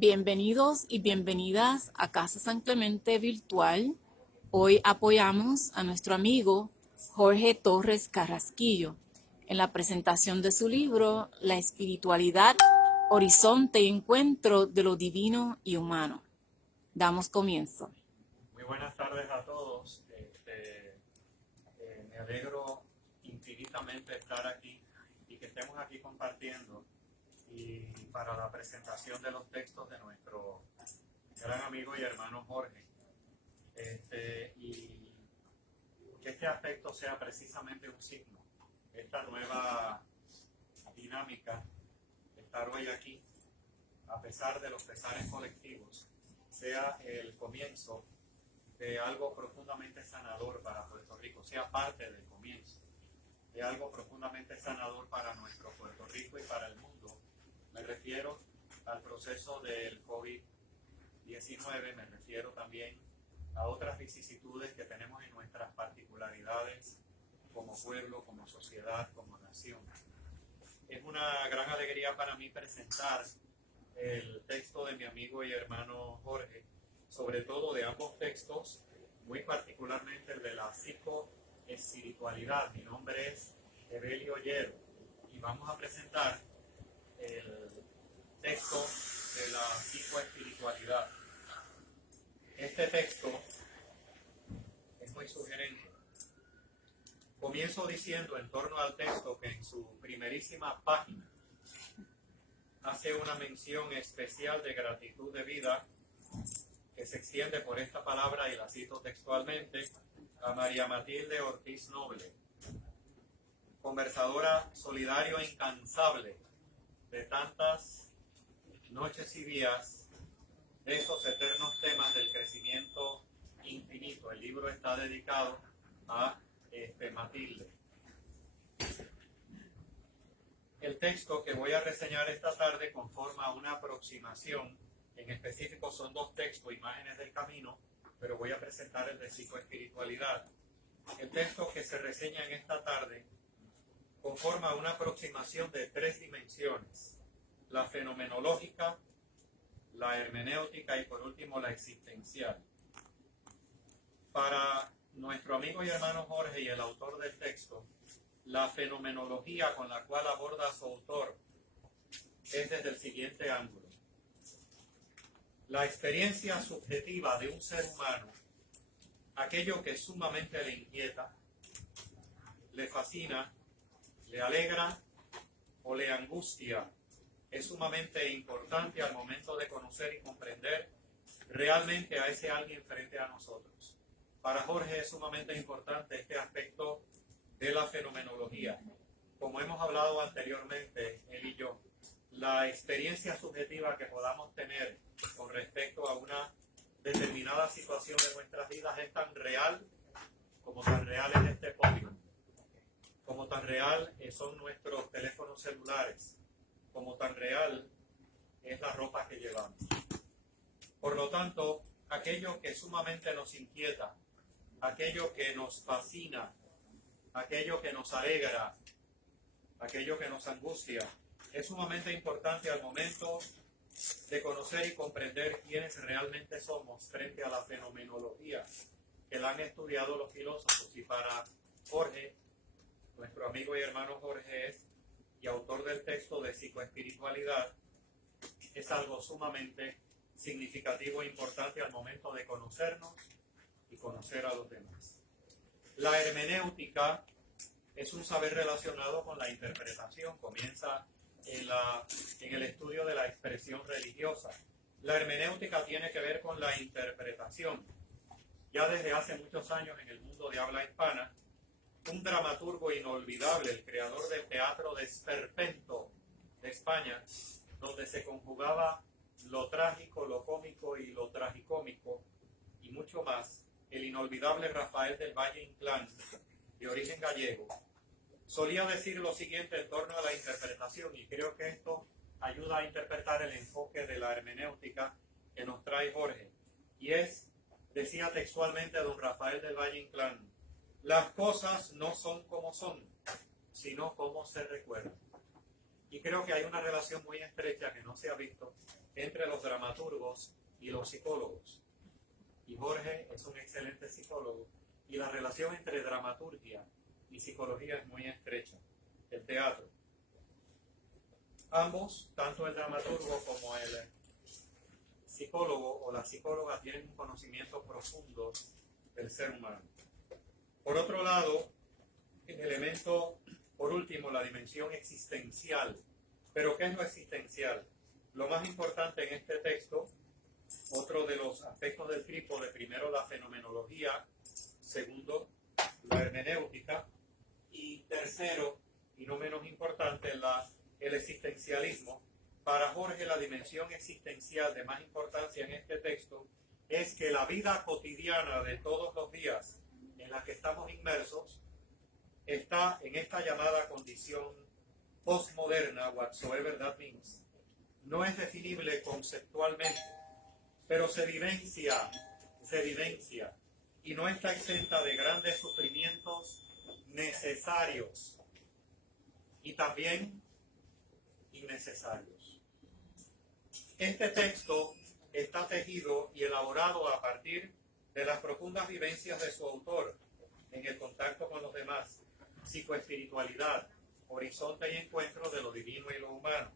Bienvenidos y bienvenidas a Casa San Clemente Virtual. Hoy apoyamos a nuestro amigo Jorge Torres Carrasquillo en la presentación de su libro La espiritualidad, horizonte y encuentro de lo divino y humano. Damos comienzo. Muy buenas tardes a todos. Me alegro infinitamente estar aquí y que estemos aquí compartiendo y para la presentación de los textos de nuestro gran amigo y hermano Jorge. Y que este aspecto sea precisamente un signo, esta nueva dinámica, estar hoy aquí, a pesar de los pesares colectivos, sea el comienzo de algo profundamente sanador para Puerto Rico, sea parte del comienzo de algo profundamente sanador para nuestro Puerto Rico y para el mundo. Me refiero al proceso del COVID-19, me refiero también a otras vicisitudes que tenemos en nuestras particularidades como pueblo, como sociedad, como nación. Es una gran alegría para mí presentar el texto de mi amigo y hermano Jorge, sobre todo de ambos textos, muy particularmente el de la psicoespiritualidad. Mi nombre es Evelio Ollero y vamos a presentar el texto de la psicoespiritualidad. Este texto es muy sugerente. Comienzo diciendo en torno al texto que en su primerísima página hace una mención especial de gratitud de vida que se extiende por esta palabra, y la cito textualmente, a María Matilde Ortiz Noble, conversadora solidario e incansable de tantas noches y días de esos eternos temas del crecimiento infinito. El libro está dedicado a Matilde. El texto que voy a reseñar esta tarde conforma una aproximación. En específico son dos textos, Imágenes del Camino, pero voy a presentar el de psicoespiritualidad. El texto que se reseña en esta tarde conforma una aproximación de tres dimensiones: la fenomenológica, la hermenéutica y por último la existencial. Para nuestro amigo y hermano Jorge y el autor del texto, la fenomenología con la cual aborda su autor es desde el siguiente ángulo: la experiencia subjetiva de un ser humano, aquello que sumamente le inquieta, le fascina, le alegra o le angustia, es sumamente importante al momento de conocer y comprender realmente a ese alguien frente a nosotros. Para Jorge es sumamente importante este aspecto de la fenomenología. Como hemos hablado anteriormente, él y yo, la experiencia subjetiva que podamos tener con respecto a una determinada situación de nuestras vidas es tan real como tan real es este podio, como tan real son nuestros teléfonos celulares, como tan real es la ropa que llevamos. Por lo tanto, aquello que sumamente nos inquieta, aquello que nos fascina, aquello que nos alegra, aquello que nos angustia, es sumamente importante al momento de conocer y comprender quiénes realmente somos frente a la fenomenología que la han estudiado los filósofos. Y para Jorge, nuestro amigo y hermano Jorge es y autor del texto de psicoespiritualidad, es algo sumamente significativo e importante al momento de conocernos y conocer a los demás. La hermenéutica es un saber relacionado con la interpretación. Comienza en el estudio de la expresión religiosa. La hermenéutica tiene que ver con la interpretación. Ya desde hace muchos años en el mundo de habla hispana, un dramaturgo inolvidable, el creador del teatro de Esperpento de España, donde se conjugaba lo trágico, lo cómico y lo tragicómico y mucho más, el inolvidable Rafael del Valle Inclán, de origen gallego, solía decir lo siguiente en torno a la interpretación, y creo que esto ayuda a interpretar el enfoque de la hermenéutica que nos trae Jorge, y decía textualmente don Rafael del Valle Inclán: las cosas no son como son, sino como se recuerdan. Y creo que hay una relación muy estrecha que no se ha visto entre los dramaturgos y los psicólogos. Y Jorge es un excelente psicólogo, y la relación entre dramaturgia y psicología es muy estrecha. El teatro. Ambos, tanto el dramaturgo como el psicólogo o la psicóloga, tienen un conocimiento profundo del ser humano. Por otro lado, el elemento, por último, la dimensión existencial. ¿Pero qué es lo existencial? Lo más importante en este texto, otro de los aspectos del trípode, primero la fenomenología, segundo la hermenéutica, y tercero, y no menos importante, el existencialismo. Para Jorge, la dimensión existencial de más importancia en este texto es que la vida cotidiana de todos los días en la que estamos inmersos está en esta llamada condición postmoderna, whatsoever that means. No es definible conceptualmente, pero se vivencia y no está exenta de grandes sufrimientos necesarios y también innecesarios. Este texto está tejido y elaborado a partir de las profundas vivencias de su autor en el contacto con los demás, psicoespiritualidad, horizonte y encuentro de lo divino y lo humano.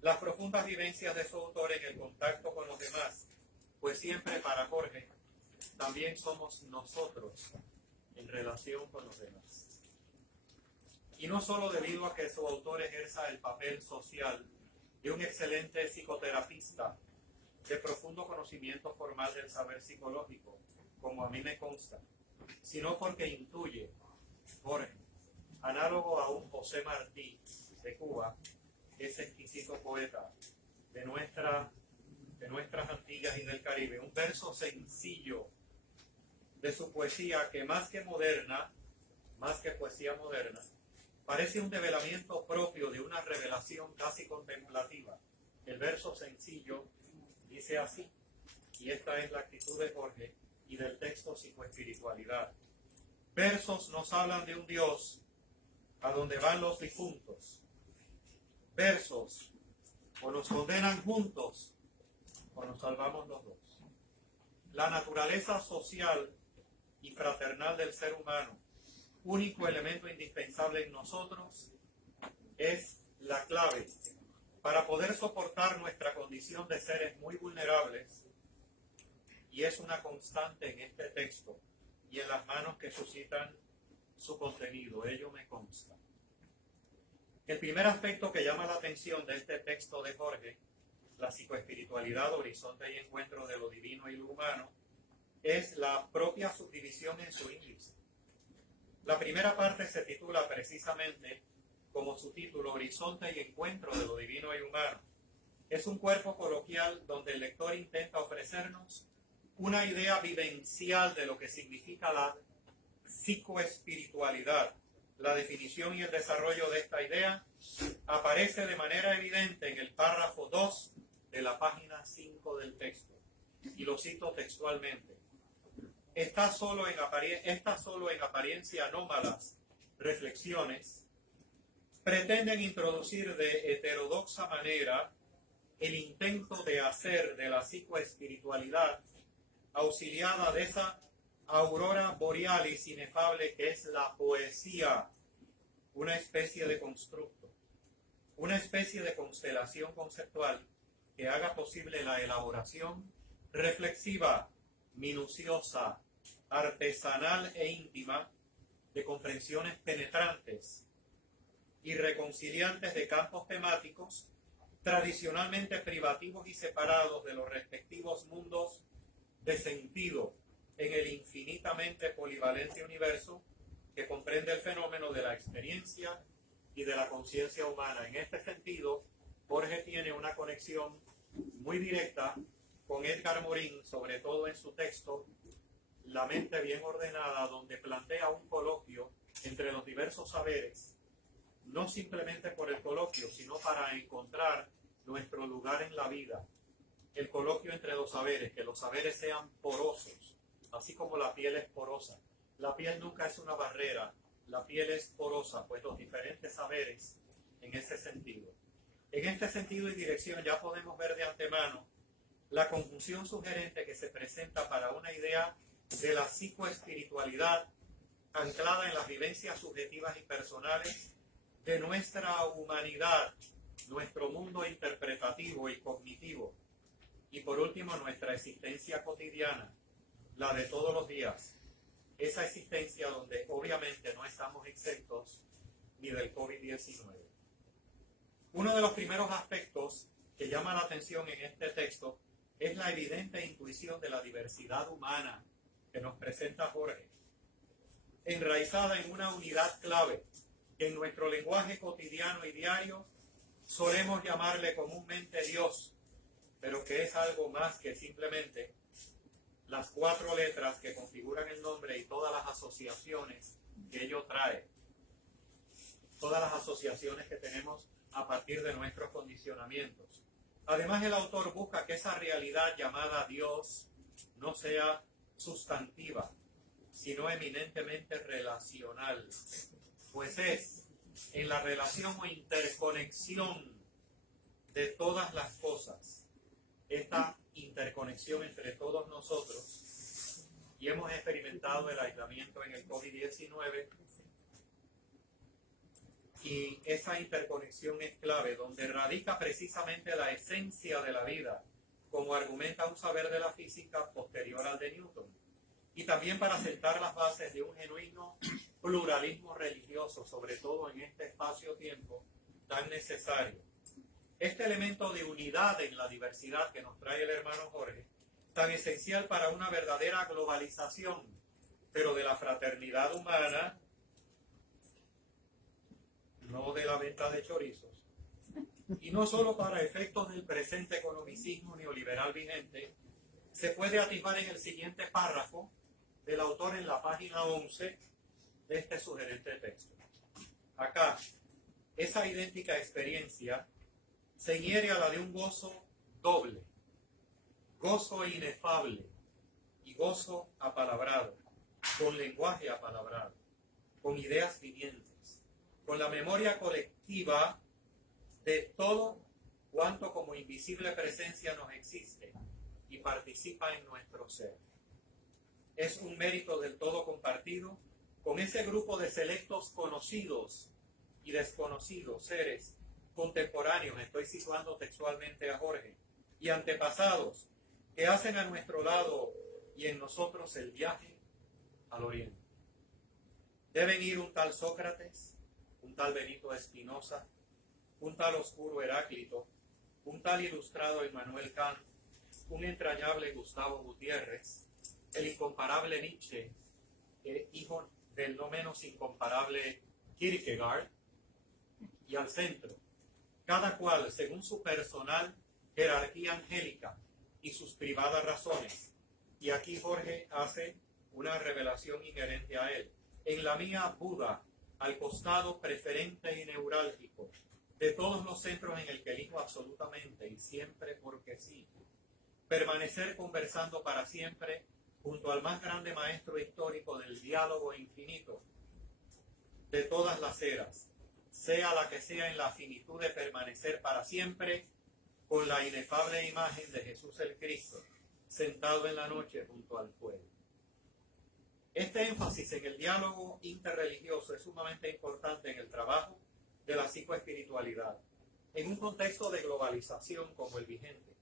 Las profundas vivencias de su autor en el contacto con los demás, pues siempre para Jorge también somos nosotros en relación con los demás. Y no solo debido a que su autor ejerza el papel social de un excelente psicoterapista de profundo conocimiento formal del saber psicológico, como a mí me consta, sino porque intuye, Jorge, análogo a un José Martí de Cuba, ese exquisito poeta de nuestras Antillas y del Caribe, un verso sencillo de su poesía que más que poesía moderna, parece un develamiento propio de una revelación casi contemplativa. El verso sencillo dice así, y esta es la actitud de Jorge y del texto Psicoespiritualidad. Versos nos hablan de un Dios a donde van los difuntos. Versos o nos condenan juntos o nos salvamos los dos. La naturaleza social y fraternal del ser humano, único elemento indispensable en nosotros, es la clave para poder soportar nuestra condición de seres muy vulnerables, y es una constante en este texto y en las manos que suscitan su contenido, ello me consta. El primer aspecto que llama la atención de este texto de Jorge, la psicoespiritualidad, horizonte y encuentro de lo divino y lo humano, es la propia subdivisión en su índice. La primera parte se titula precisamente como su título, Horizonte y encuentro de lo divino y humano. Es un cuerpo coloquial donde el lector intenta ofrecernos una idea vivencial de lo que significa la psicoespiritualidad. La definición y el desarrollo de esta idea aparece de manera evidente en el párrafo 2 de la página 5 del texto, y lo cito textualmente. Estas solo en apariencia anómalas reflexiones pretenden introducir de heterodoxa manera el intento de hacer de la psicoespiritualidad, auxiliada de esa aurora borealis inefable que es la poesía, una especie de constructo, una especie de constelación conceptual que haga posible la elaboración reflexiva, minuciosa, artesanal e íntima de comprensiones penetrantes y reconciliantes de campos temáticos tradicionalmente privativos y separados de los respectivos mundos de sentido en el infinitamente polivalente universo que comprende el fenómeno de la experiencia y de la conciencia humana. En este sentido, Jorge tiene una conexión muy directa con Edgar Morin, sobre todo en su texto La mente bien ordenada, donde plantea un coloquio entre los diversos saberes, no simplemente por el coloquio, sino para encontrar nuestro lugar en la vida. El coloquio entre los saberes, que los saberes sean porosos, así como la piel es porosa. La piel nunca es una barrera, la piel es porosa, pues los diferentes saberes en ese sentido. En este sentido y dirección ya podemos ver de antemano la conjunción sugerente que se presenta para una idea de la psicoespiritualidad anclada en las vivencias subjetivas y personales de nuestra humanidad, nuestro mundo interpretativo y cognitivo, y por último nuestra existencia cotidiana, la de todos los días, esa existencia donde obviamente no estamos exentos ni del COVID-19. Uno de los primeros aspectos que llama la atención en este texto es la evidente intuición de la diversidad humana que nos presenta Jorge, enraizada en una unidad clave que en nuestro lenguaje cotidiano y diario solemos llamarle comúnmente Dios, pero que es algo más que simplemente las 4 letras que configuran el nombre y todas las asociaciones que ello trae, todas las asociaciones que tenemos a partir de nuestros condicionamientos. Además, el autor busca que esa realidad llamada Dios no sea sustantiva, sino eminentemente relacional, pues es en la relación o interconexión de todas las cosas, esta interconexión entre todos nosotros, y hemos experimentado el aislamiento en el COVID-19, y esa interconexión es clave, donde radica precisamente la esencia de la vida, como argumenta un saber de la física posterior al de Newton, y también para sentar las bases de un genuino pluralismo religioso, sobre todo en este espacio-tiempo tan necesario. Este elemento de unidad en la diversidad que nos trae el hermano Jorge, tan esencial para una verdadera globalización, pero de la fraternidad humana, no de la venta de chorizos, y no solo para efectos del presente economicismo neoliberal vigente, se puede atisbar en el siguiente párrafo del autor en la página 11 de este sugerente texto. Acá, esa idéntica experiencia se hiere a la de un gozo doble, gozo inefable y gozo apalabrado, con lenguaje apalabrado, con ideas vivientes, con la memoria colectiva de todo cuanto como invisible presencia nos existe y participa en nuestro ser. Es un mérito del todo compartido con ese grupo de selectos conocidos y desconocidos seres contemporáneos, estoy situando textualmente a Jorge, y antepasados que hacen a nuestro lado y en nosotros el viaje al oriente. Deben ir un tal Sócrates, un tal Benito Espinosa, un tal oscuro Heráclito, un tal ilustrado Immanuel Kant, un entrañable Gustavo Gutiérrez, el incomparable Nietzsche, hijo del no menos incomparable Kierkegaard, y al centro, cada cual según su personal jerarquía angélica y sus privadas razones. Y aquí Jorge hace una revelación inherente a él. En la mía, Buda, al costado preferente y neurálgico de todos los centros en el que elijo absolutamente y siempre porque sí, permanecer conversando para siempre junto al más grande maestro histórico del diálogo infinito de todas las eras, sea la que sea, en la finitud de permanecer para siempre con la inefable imagen de Jesús el Cristo, sentado en la noche junto al fuego. Este énfasis en el diálogo interreligioso es sumamente importante en el trabajo de la psicoespiritualidad, en un contexto de globalización como el vigente,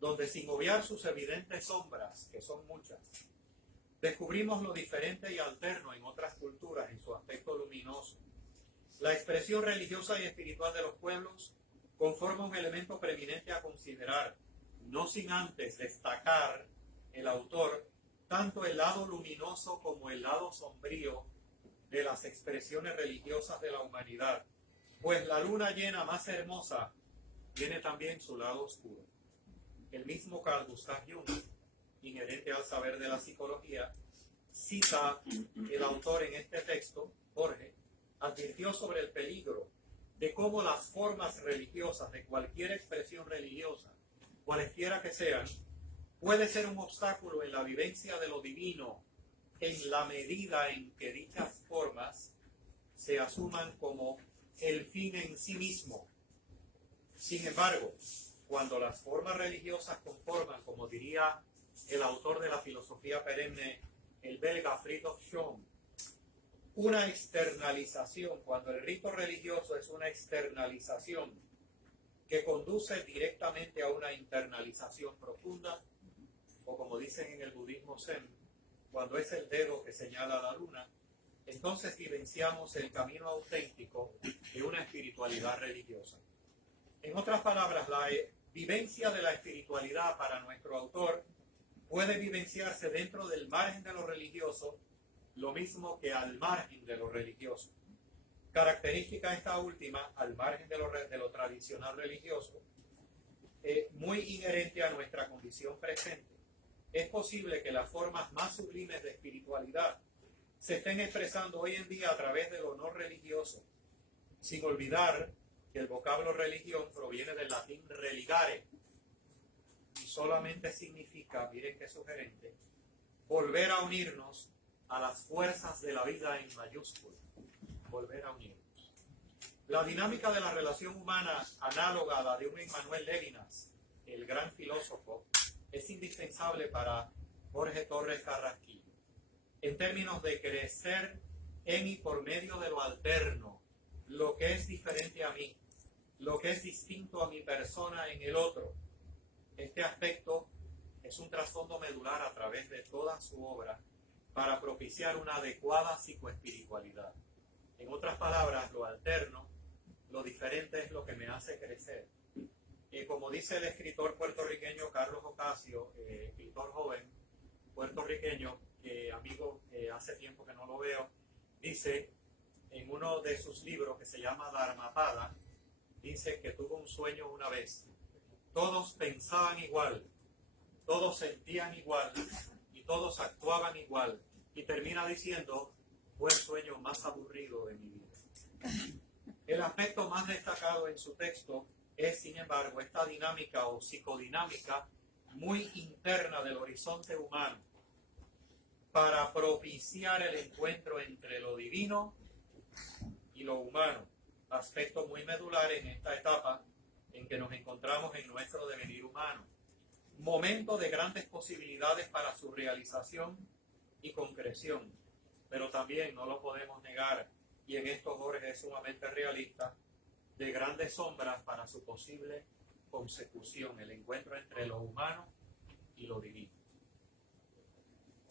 donde sin obviar sus evidentes sombras, que son muchas, descubrimos lo diferente y alterno en otras culturas en su aspecto luminoso. La expresión religiosa y espiritual de los pueblos conforma un elemento preeminente a considerar, no sin antes destacar el autor tanto el lado luminoso como el lado sombrío de las expresiones religiosas de la humanidad, pues la luna llena más hermosa tiene también su lado oscuro. El mismo Carl Gustav Jung, inherente al saber de la psicología, cita el autor en este texto, Jorge, advirtió sobre el peligro de cómo las formas religiosas de cualquier expresión religiosa, cualesquiera que sean, puede ser un obstáculo en la vivencia de lo divino en la medida en que dichas formas se asuman como el fin en sí mismo, Sin embargo, cuando las formas religiosas conforman, como diría el autor de la filosofía perenne, el belga Fridtjof Schuon, una externalización, cuando el rito religioso es una externalización que conduce directamente a una internalización profunda, o como dicen en el budismo Zen, cuando es el dedo que señala la luna, entonces vivenciamos el camino auténtico de una espiritualidad religiosa. En otras palabras, la vivencia de la espiritualidad para nuestro autor puede vivenciarse dentro del margen de lo religioso, lo mismo que al margen de lo religioso. Característica esta última, al margen de lo tradicional religioso, muy inherente a nuestra condición presente. Es posible que las formas más sublimes de espiritualidad se estén expresando hoy en día a través de lo no religioso, sin olvidar que el vocablo religión proviene del latín religare y solamente significa, miren qué sugerente, volver a unirnos a las fuerzas de la vida en mayúscula, volver a unirnos. La dinámica de la relación humana, análoga a la de un Emmanuel Levinas, el gran filósofo, es indispensable para Jorge Torres Carrasquillo, en términos de crecer en y por medio de lo alterno, lo que es diferente a mí, lo que es distinto a mi persona en el otro. Este aspecto es un trasfondo medular a través de toda su obra para propiciar una adecuada psicoespiritualidad. En otras palabras, lo alterno, lo diferente es lo que me hace crecer. Como dice el escritor puertorriqueño Carlos Ocasio, escritor joven puertorriqueño, amigo, hace tiempo que no lo veo, dice en uno de sus libros que se llama Dharmapada, dice que tuvo un sueño una vez. Todos pensaban igual, todos sentían igual y todos actuaban igual. Y termina diciendo, fue el sueño más aburrido de mi vida. El aspecto más destacado en su texto es, sin embargo, esta dinámica o psicodinámica muy interna del horizonte humano para propiciar el encuentro entre lo divino y lo humano, aspecto muy medular en esta etapa en que nos encontramos en nuestro devenir humano. Momento de grandes posibilidades para su realización y concreción, pero también no lo podemos negar, y en esto Jorge es sumamente realista, de grandes sombras para su posible consecución, el encuentro entre lo humano y lo divino.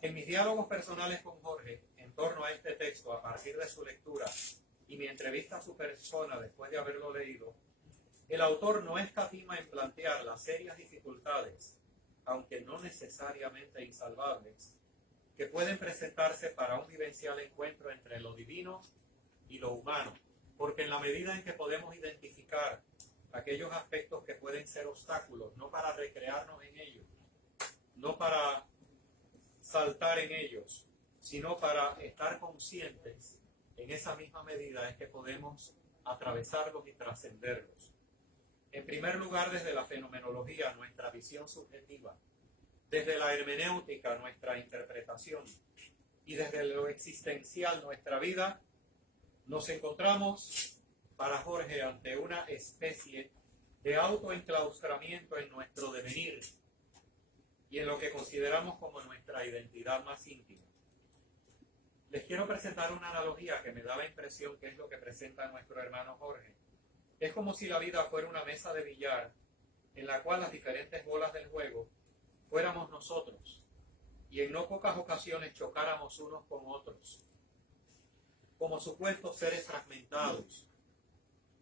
En mis diálogos personales con Jorge, en torno a este texto, a partir de su lectura y mi entrevista a su persona después de haberlo leído, el autor no escatima en plantear las serias dificultades, aunque no necesariamente insalvables, que pueden presentarse para un vivencial encuentro entre lo divino y lo humano, porque en la medida en que podemos identificar aquellos aspectos que pueden ser obstáculos, no para recrearnos en ellos, no para saltar en ellos, sino para estar conscientes, en esa misma medida es que podemos atravesarlos y trascenderlos. En primer lugar, desde la fenomenología, nuestra visión subjetiva, desde la hermenéutica, nuestra interpretación, y desde lo existencial, nuestra vida, nos encontramos, para Jorge, ante una especie de autoenclaustramiento en nuestro devenir y en lo que consideramos como nuestra identidad más íntima. Les quiero presentar una analogía que me da la impresión que es lo que presenta nuestro hermano Jorge. Es como si la vida fuera una mesa de billar en la cual las diferentes bolas del juego fuéramos nosotros y en no pocas ocasiones chocáramos unos con otros, como supuestos seres fragmentados,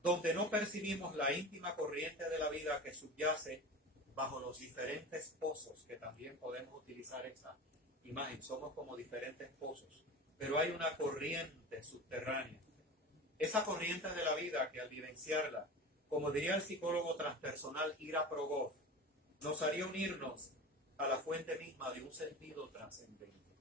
donde no percibimos la íntima corriente de la vida que subyace bajo los diferentes pozos, que también podemos utilizar esta imagen, somos como diferentes pozos, pero hay una corriente subterránea. Esa corriente de la vida que al vivenciarla, como diría el psicólogo transpersonal Ira Progoff, nos haría unirnos a la fuente misma de un sentido trascendente.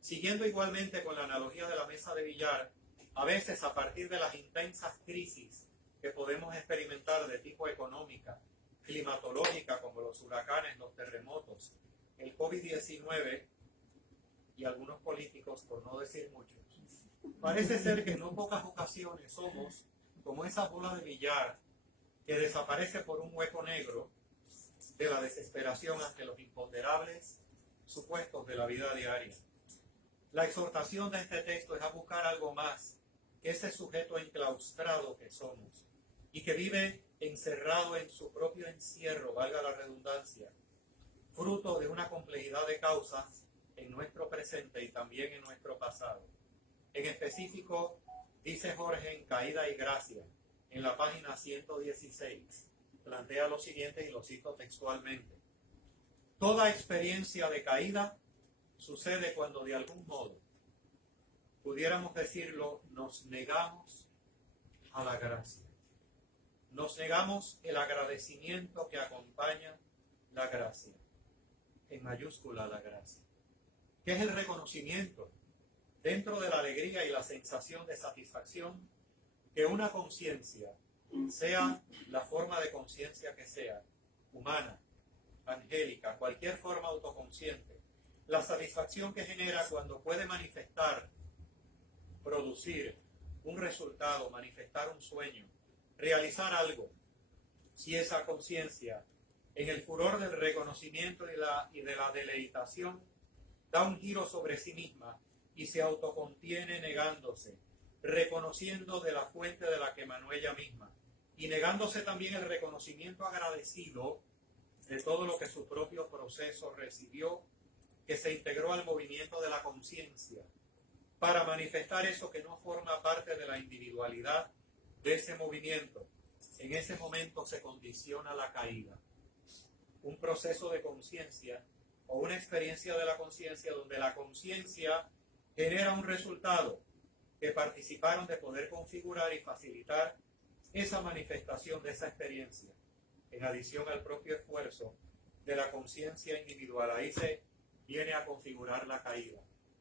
Siguiendo igualmente con la analogía de la mesa de billar, a veces a partir de las intensas crisis que podemos experimentar de tipo económica, climatológica, como los huracanes, los terremotos, el COVID-19 y algunos políticos, por no decir muchos, parece ser que en no pocas ocasiones somos como esa bola de billar que desaparece por un hueco negro de la desesperación ante los imponderables supuestos de la vida diaria. La exhortación de este texto es a buscar algo más que ese sujeto enclaustrado que somos y que vive encerrado en su propio encierro, valga la redundancia, fruto de una complejidad de causas en nuestro presente y también en nuestro pasado. En específico, dice Jorge en Caída y Gracia, en la página 116, plantea lo siguiente y lo cito textualmente. Toda experiencia de caída sucede cuando de algún modo, pudiéramos decirlo, nos negamos a la gracia. Nos negamos el agradecimiento que acompaña la gracia, en mayúscula la gracia, que es el reconocimiento dentro de la alegría y la sensación de satisfacción que una conciencia, sea la forma de conciencia que sea, humana, angélica, cualquier forma autoconsciente, la satisfacción que genera cuando puede manifestar, producir un resultado, manifestar un sueño, realizar algo, si esa conciencia, en el furor del reconocimiento y de la deleitación, da un giro sobre sí misma y se autocontiene negándose, reconociendo de la fuente de la que emanó ella misma, y negándose también el reconocimiento agradecido de todo lo que su propio proceso recibió, que se integró al movimiento de la conciencia, para manifestar eso que no forma parte de la individualidad de ese movimiento. En ese momento se condiciona la caída. Un proceso de conciencia o una experiencia de la conciencia donde la conciencia genera un resultado que participaron de poder configurar y facilitar esa manifestación de esa experiencia, en adición al propio esfuerzo de la conciencia individual. Ahí se viene a configurar la caída.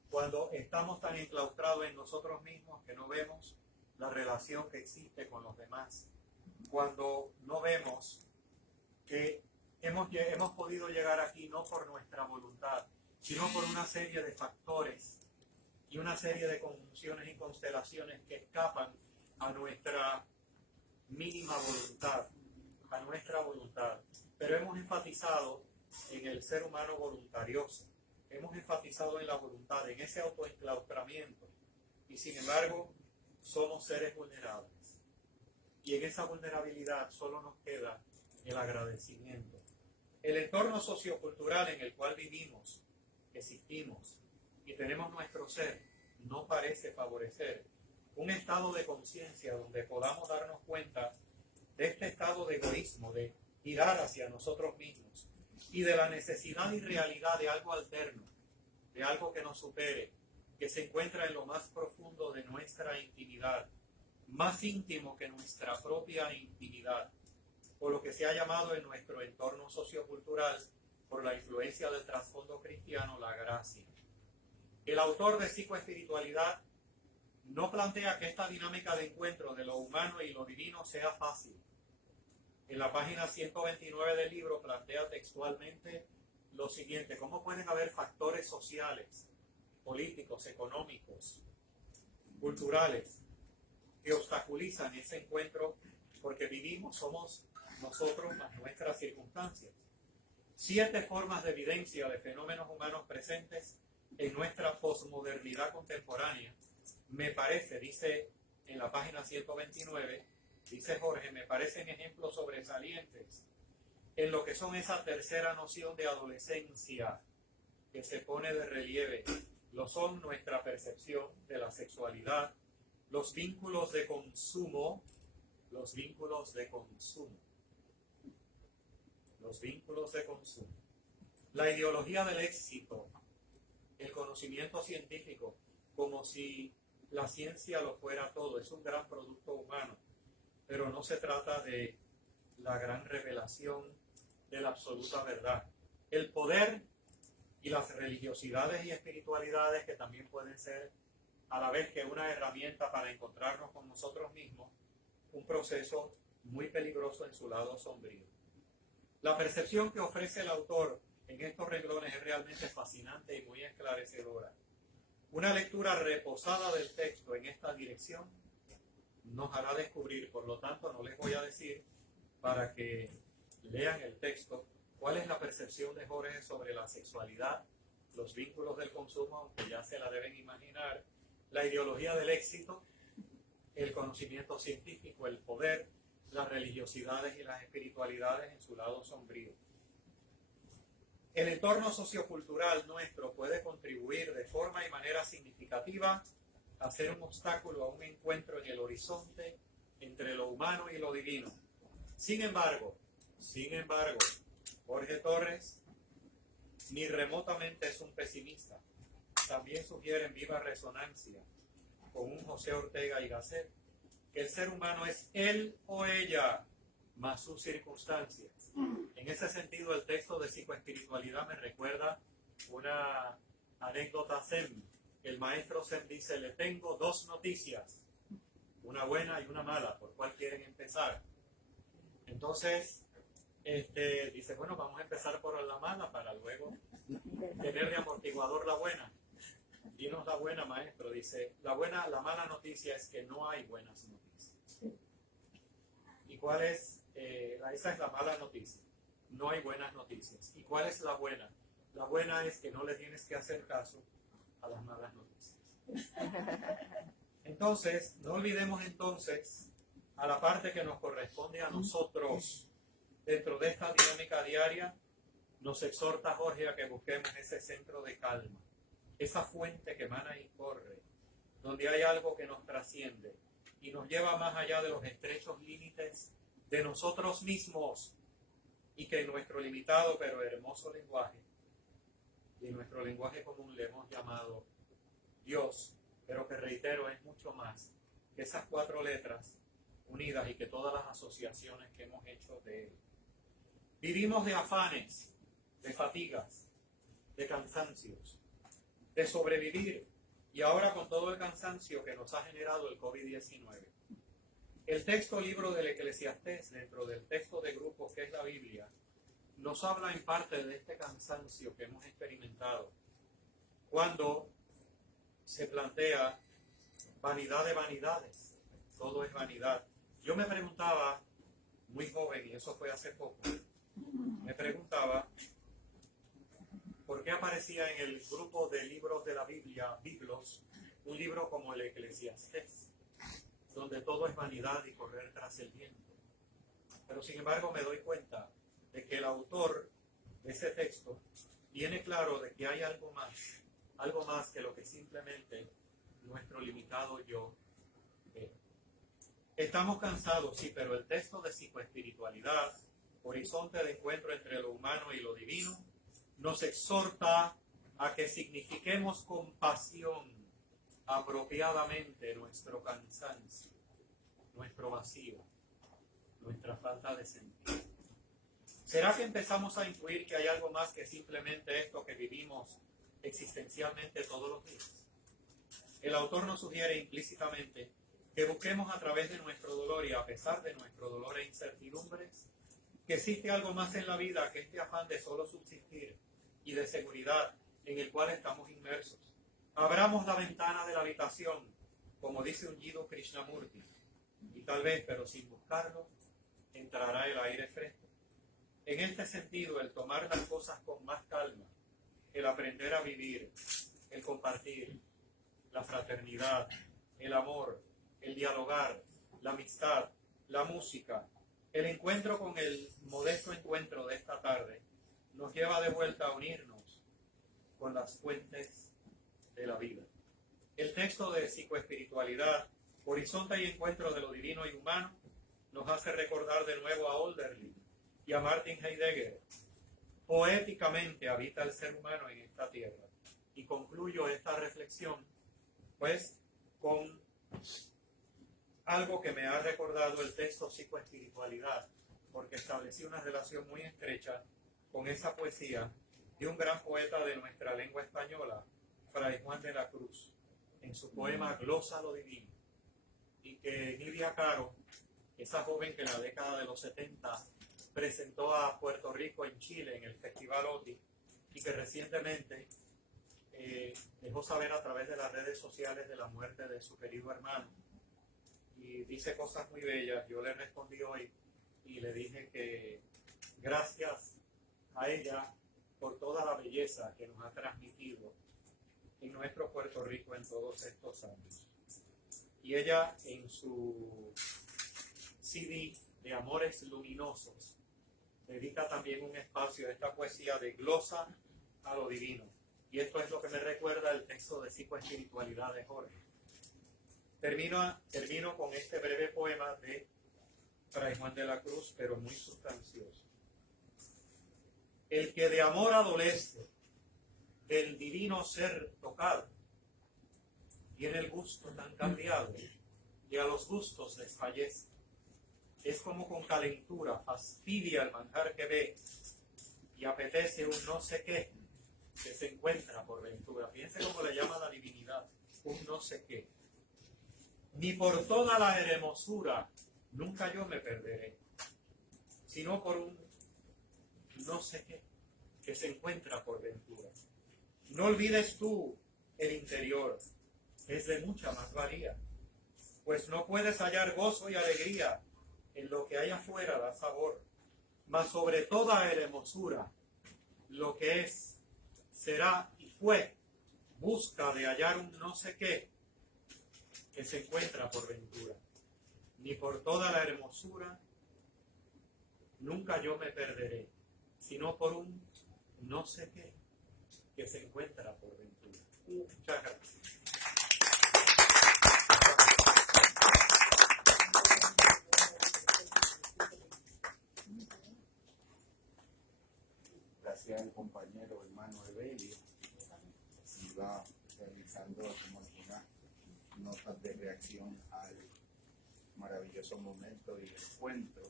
Cuando estamos tan enclaustrados en nosotros mismos que no vemos la relación que existe con los demás, cuando no vemos que hemos podido llegar aquí no por nuestra voluntad, sino por una serie de factores y una serie de conjunciones y constelaciones que escapan a nuestra mínima voluntad, a nuestra voluntad. Pero hemos enfatizado en el ser humano voluntarioso, hemos enfatizado en la voluntad, en ese autoenclaustramiento, y sin embargo somos seres vulnerables. Y en esa vulnerabilidad solo nos queda el agradecimiento. El entorno sociocultural en el cual vivimos, existimos y tenemos nuestro ser no parece favorecer un estado de conciencia donde podamos darnos cuenta de este estado de egoísmo, de girar hacia nosotros mismos y de la necesidad y realidad de algo alterno, de algo que nos supere, que se encuentra en lo más profundo de nuestra intimidad, más íntimo que nuestra propia intimidad, o lo que se ha llamado en nuestro entorno sociocultural, por la influencia del trasfondo cristiano, la gracia. El autor de Psicoespiritualidad no plantea que esta dinámica de encuentro de lo humano y lo divino sea fácil. En la página 129 del libro plantea textualmente lo siguiente: ¿cómo pueden haber factores sociales, políticos, económicos, culturales, que obstaculizan ese encuentro? Porque vivimos, somos nosotros más nuestras circunstancias. 7 formas de evidencia de fenómenos humanos presentes en nuestra posmodernidad contemporánea, me parece, dice en la página 129, dice Jorge, me parecen ejemplos sobresalientes en lo que son esa tercera noción de adolescencia que se pone de relieve. Lo son nuestra percepción de la sexualidad, los vínculos de consumo, los vínculos de consumo, la ideología del éxito, el conocimiento científico, como si la ciencia lo fuera todo. Es un gran producto humano, pero no se trata de la gran revelación de la absoluta verdad. El poder y las religiosidades y espiritualidades, que también pueden ser a la vez que una herramienta para encontrarnos con nosotros mismos, un proceso muy peligroso en su lado sombrío. La percepción que ofrece el autor en estos renglones es realmente fascinante y muy esclarecedora. Una lectura reposada del texto en esta dirección nos hará descubrir, por lo tanto no les voy a decir para que lean el texto, cuál es la percepción de Jorge sobre la sexualidad, los vínculos del consumo, aunque ya se la deben imaginar, la ideología del éxito, el conocimiento científico, el poder, las religiosidades y las espiritualidades en su lado sombrío. El entorno sociocultural nuestro puede contribuir de forma y manera significativa a ser un obstáculo a un encuentro en el horizonte entre lo humano y lo divino. Sin embargo, Jorge Torres ni remotamente es un pesimista. También sugiere en viva resonancia con un José Ortega y Gasset que el ser humano es él o ella más sus circunstancias. En ese sentido, el texto de psicoespiritualidad me recuerda una anécdota Zen. El maestro Zen dice: le tengo dos noticias, una buena y una mala, ¿por cuál quieren empezar? Entonces, dice, bueno, vamos a empezar por la mala para luego tener de amortiguador la buena. Dinos la buena, maestro. Dice, la mala noticia es que no hay buenas noticias. ¿Y cuál es? Esa es la mala noticia. No hay buenas noticias. ¿Y cuál es la buena? La buena es que no le tienes que hacer caso a las malas noticias. Entonces, no olvidemos entonces a la parte que nos corresponde a nosotros. Dentro de esta dinámica diaria, nos exhorta Jorge a que busquemos ese centro de calma, esa fuente que emana y corre, donde hay algo que nos trasciende y nos lleva más allá de los estrechos límites de nosotros mismos, y que en nuestro limitado pero hermoso lenguaje, y en nuestro lenguaje común le hemos llamado Dios, pero que reitero es mucho más que esas 4 letras unidas y que todas las asociaciones que hemos hecho de él. Vivimos de afanes, de fatigas, de cansancios, de sobrevivir, y ahora con todo el cansancio que nos ha generado el COVID-19. El texto libro del Eclesiastés, dentro del texto de grupos que es la Biblia, nos habla en parte de este cansancio que hemos experimentado cuando se plantea vanidad de vanidades, todo es vanidad. Yo me preguntaba, muy joven, y eso fue hace poco, me preguntaba por qué aparecía en el grupo de libros de la Biblia, Biblos, un libro como el Eclesiastés, donde todo es vanidad y correr tras el viento. Pero sin embargo me doy cuenta de que el autor de ese texto tiene claro de que hay algo más que lo que simplemente nuestro limitado yo es. Estamos cansados, sí, pero el texto de psicoespiritualidad, horizonte de encuentro entre lo humano y lo divino, nos exhorta a que signifiquemos con pasión apropiadamente nuestro cansancio, nuestro vacío, nuestra falta de sentido. ¿Será que empezamos a intuir que hay algo más que simplemente esto que vivimos existencialmente todos los días? El autor nos sugiere implícitamente que busquemos a través de nuestro dolor y a pesar de nuestro dolor e incertidumbres, que existe algo más en la vida que este afán de solo subsistir y de seguridad en el cual estamos inmersos. Abramos la ventana de la habitación, como dice un Jiddu Krishnamurti, y tal vez, pero sin buscarlo, entrará el aire fresco. En este sentido, el tomar las cosas con más calma, el aprender a vivir, el compartir, la fraternidad, el amor, el dialogar, la amistad, la música, el encuentro con el modesto encuentro de esta tarde, nos lleva de vuelta a unirnos con las fuentes de la vida. El texto de psicoespiritualidad, Horizonte y encuentro de lo divino y humano, nos hace recordar de nuevo a Hölderlin y a Martin Heidegger. Poéticamente habita el ser humano en esta tierra. Y concluyo esta reflexión, pues, con algo que me ha recordado el texto psicoespiritualidad, porque establecí una relación muy estrecha con esa poesía de un gran poeta de nuestra lengua española, Fray Juan de la Cruz, en su poema Glosa lo Divino, y que Nidia Caro, esa joven que en la década de los 70 presentó a Puerto Rico en Chile en el Festival OTI, y que recientemente dejó saber a través de las redes sociales de la muerte de su querido hermano, y dice cosas muy bellas. Yo le respondí hoy y le dije Gracias a ella por toda la belleza que nos ha transmitido en nuestro Puerto Rico en todos estos años. Y ella en su CD de Amores Luminosos dedica también un espacio a esta poesía de glosa a lo divino. Y esto es lo que me recuerda el texto de psicoespiritualidad de Jorge. Termino con este breve poema de Fray Juan de la Cruz, pero muy sustancioso. El que de amor adolece, del divino ser tocado, tiene el gusto tan cambiado y a los gustos desfallece. Es como con calentura, fastidia el manjar que ve y apetece un no sé qué que se encuentra por ventura. Fíjense cómo le llama la divinidad, un no sé qué. Ni por toda la hermosura nunca yo me perderé, sino por un no sé qué que se encuentra por ventura. No olvides tú el interior, es de mucha más valía, pues no puedes hallar gozo y alegría en lo que hay afuera da sabor, mas sobre toda hermosura, lo que es, será y fue, busca de hallar un no sé qué que se encuentra por ventura. Ni por toda la hermosura nunca yo me perderé, sino por un no sé qué que se encuentra por ventura. Muchas gracias. Gracias al compañero hermano Evelio. Iba realizando como algunas notas de reacción al maravilloso momento y encuentro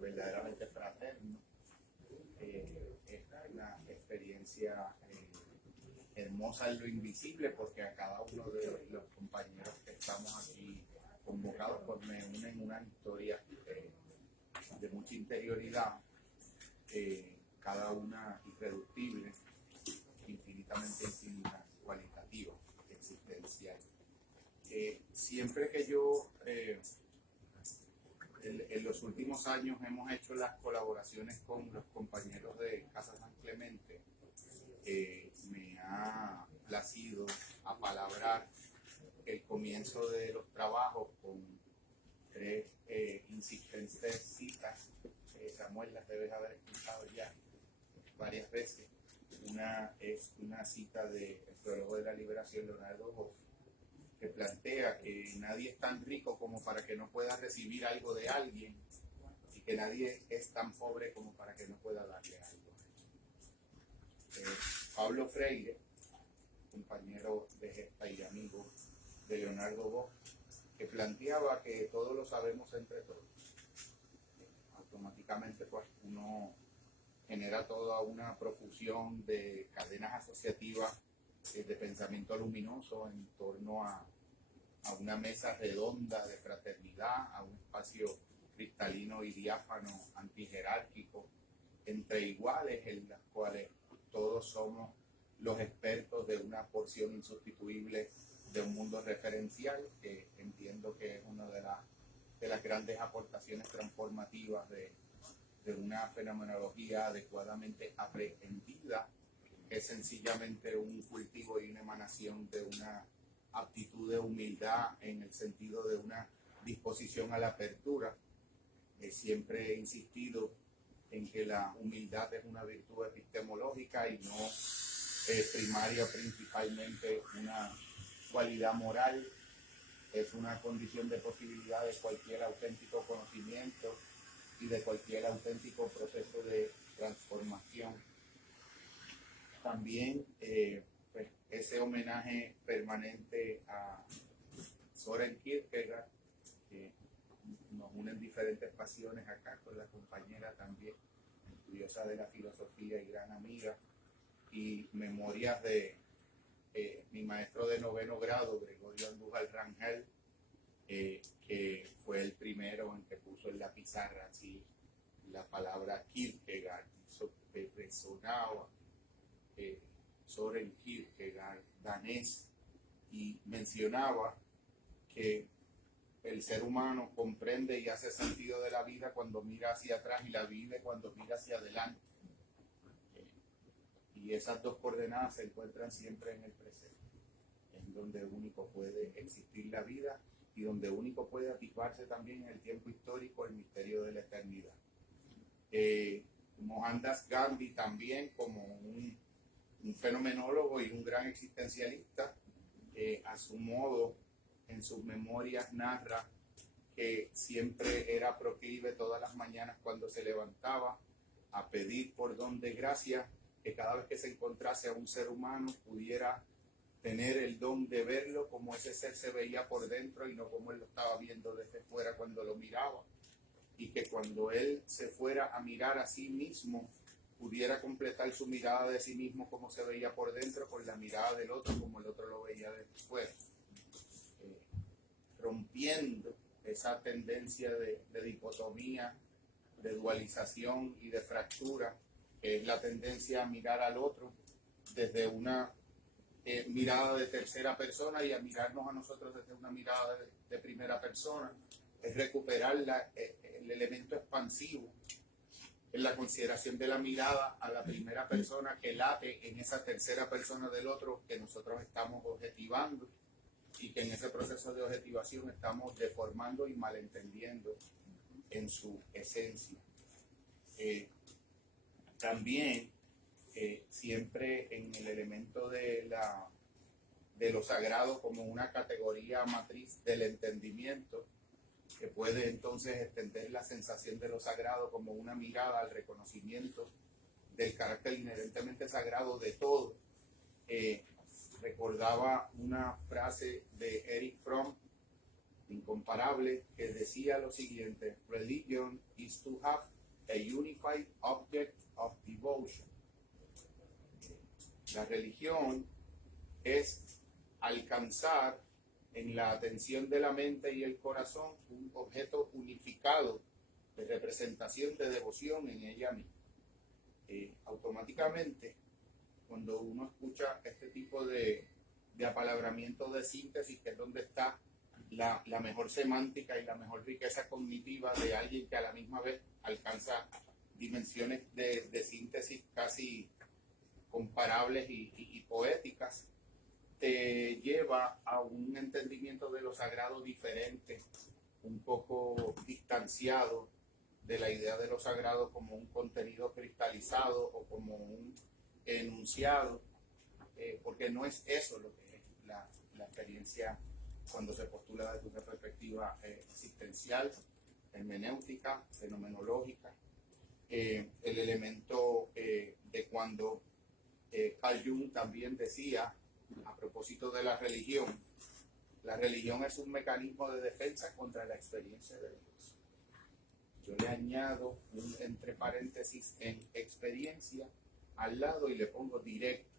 verdaderamente fraterno. Es una experiencia hermosa en lo invisible, porque a cada uno de los compañeros que estamos aquí convocados pues me unen una historia de mucha interioridad, cada una irreductible, infinitamente cualitativa, existencial. Siempre que yo en los últimos años hemos hecho las colaboraciones con los compañeros de Casa San Clemente, me ha placido apalabrar el comienzo de los trabajos con tres insistentes citas. Samuel, las debes haber escuchado ya varias veces. Una es una cita del Prólogo de la Liberación, Leonardo Boff, que plantea que nadie es tan rico como para que no pueda recibir algo de alguien, y que nadie es tan pobre como para que no pueda darle algo. Pablo Freire, compañero de gesta y amigo de Leonardo Boff, que planteaba que todo lo sabemos entre todos. Automáticamente pues uno genera toda una profusión de cadenas asociativas de pensamiento luminoso en torno a una mesa redonda de fraternidad, a un espacio cristalino y diáfano antijerárquico entre iguales, en las cuales todos somos los expertos de una porción insustituible de un mundo referencial, que entiendo que es una de las grandes aportaciones transformativas de una fenomenología adecuadamente aprehendida, que es sencillamente un cultivo y una emanación de una aptitud de humildad en el sentido de una disposición a la apertura. Siempre he insistido en que la humildad es una virtud epistemológica y no primaria, principalmente una cualidad moral. Es una condición de posibilidad de cualquier auténtico conocimiento y de cualquier auténtico proceso de transformación. También pues, ese homenaje permanente a Soren Kierkegaard, que nos unen diferentes pasiones acá, con la compañera también estudiosa de la filosofía y gran amiga, y memorias de mi maestro de noveno grado, Gregorio Andújar Rangel, que fue el primero en que puso en la pizarra así la palabra Kierkegaard. Eso resonaba, Soren Kierkegaard, danés, y mencionaba que el ser humano comprende y hace sentido de la vida cuando mira hacia atrás y la vive cuando mira hacia adelante. Y esas dos coordenadas se encuentran siempre en el presente, en donde único puede existir la vida y donde único puede atisbarse también en el tiempo histórico el misterio de la eternidad. Mohandas Gandhi también, como un fenomenólogo y un gran existencialista, a su modo, en sus memorias narra que siempre era proclive todas las mañanas cuando se levantaba a pedir por don de gracia, que cada vez que se encontrase a un ser humano pudiera tener el don de verlo como ese ser se veía por dentro y no como él lo estaba viendo desde fuera cuando lo miraba, y que cuando él se fuera a mirar a sí mismo pudiera completar su mirada de sí mismo como se veía por dentro con la mirada del otro como el otro lo veía desde fuera, rompiendo esa tendencia de dicotomía, de dualización y de fractura, que es la tendencia a mirar al otro desde una mirada de tercera persona y a mirarnos a nosotros desde una mirada de primera persona. Es recuperar el elemento expansivo en la consideración de la mirada a la primera persona que late en esa tercera persona del otro que nosotros estamos objetivando, y que en ese proceso de objetivación estamos deformando y malentendiendo en su esencia. También siempre en el elemento de lo sagrado como una categoría matriz del entendimiento, que puede entonces extender la sensación de lo sagrado como una mirada al reconocimiento del carácter inherentemente sagrado de todo. Recordaba una frase de Erich Fromm, incomparable, que decía lo siguiente: Religion is to have a unified object of devotion. La religión es alcanzar en la atención de la mente y el corazón un objeto unificado de representación de devoción en ella misma. Automáticamente, cuando uno escucha este tipo de apalabramiento de síntesis, que es donde está la mejor semántica y la mejor riqueza cognitiva de alguien que a la misma vez alcanza dimensiones de síntesis casi comparables y poéticas, te lleva a un entendimiento de lo sagrado diferente, un poco distanciado de la idea de lo sagrado como un contenido cristalizado o como un enunciado, porque no es eso lo que es la experiencia cuando se postula desde una perspectiva existencial, hermenéutica, fenomenológica. El elemento de cuando Carl Jung también decía, a propósito de la religión es un mecanismo de defensa contra la experiencia de Dios. Yo le añado un entre paréntesis en experiencia al lado y le pongo directa.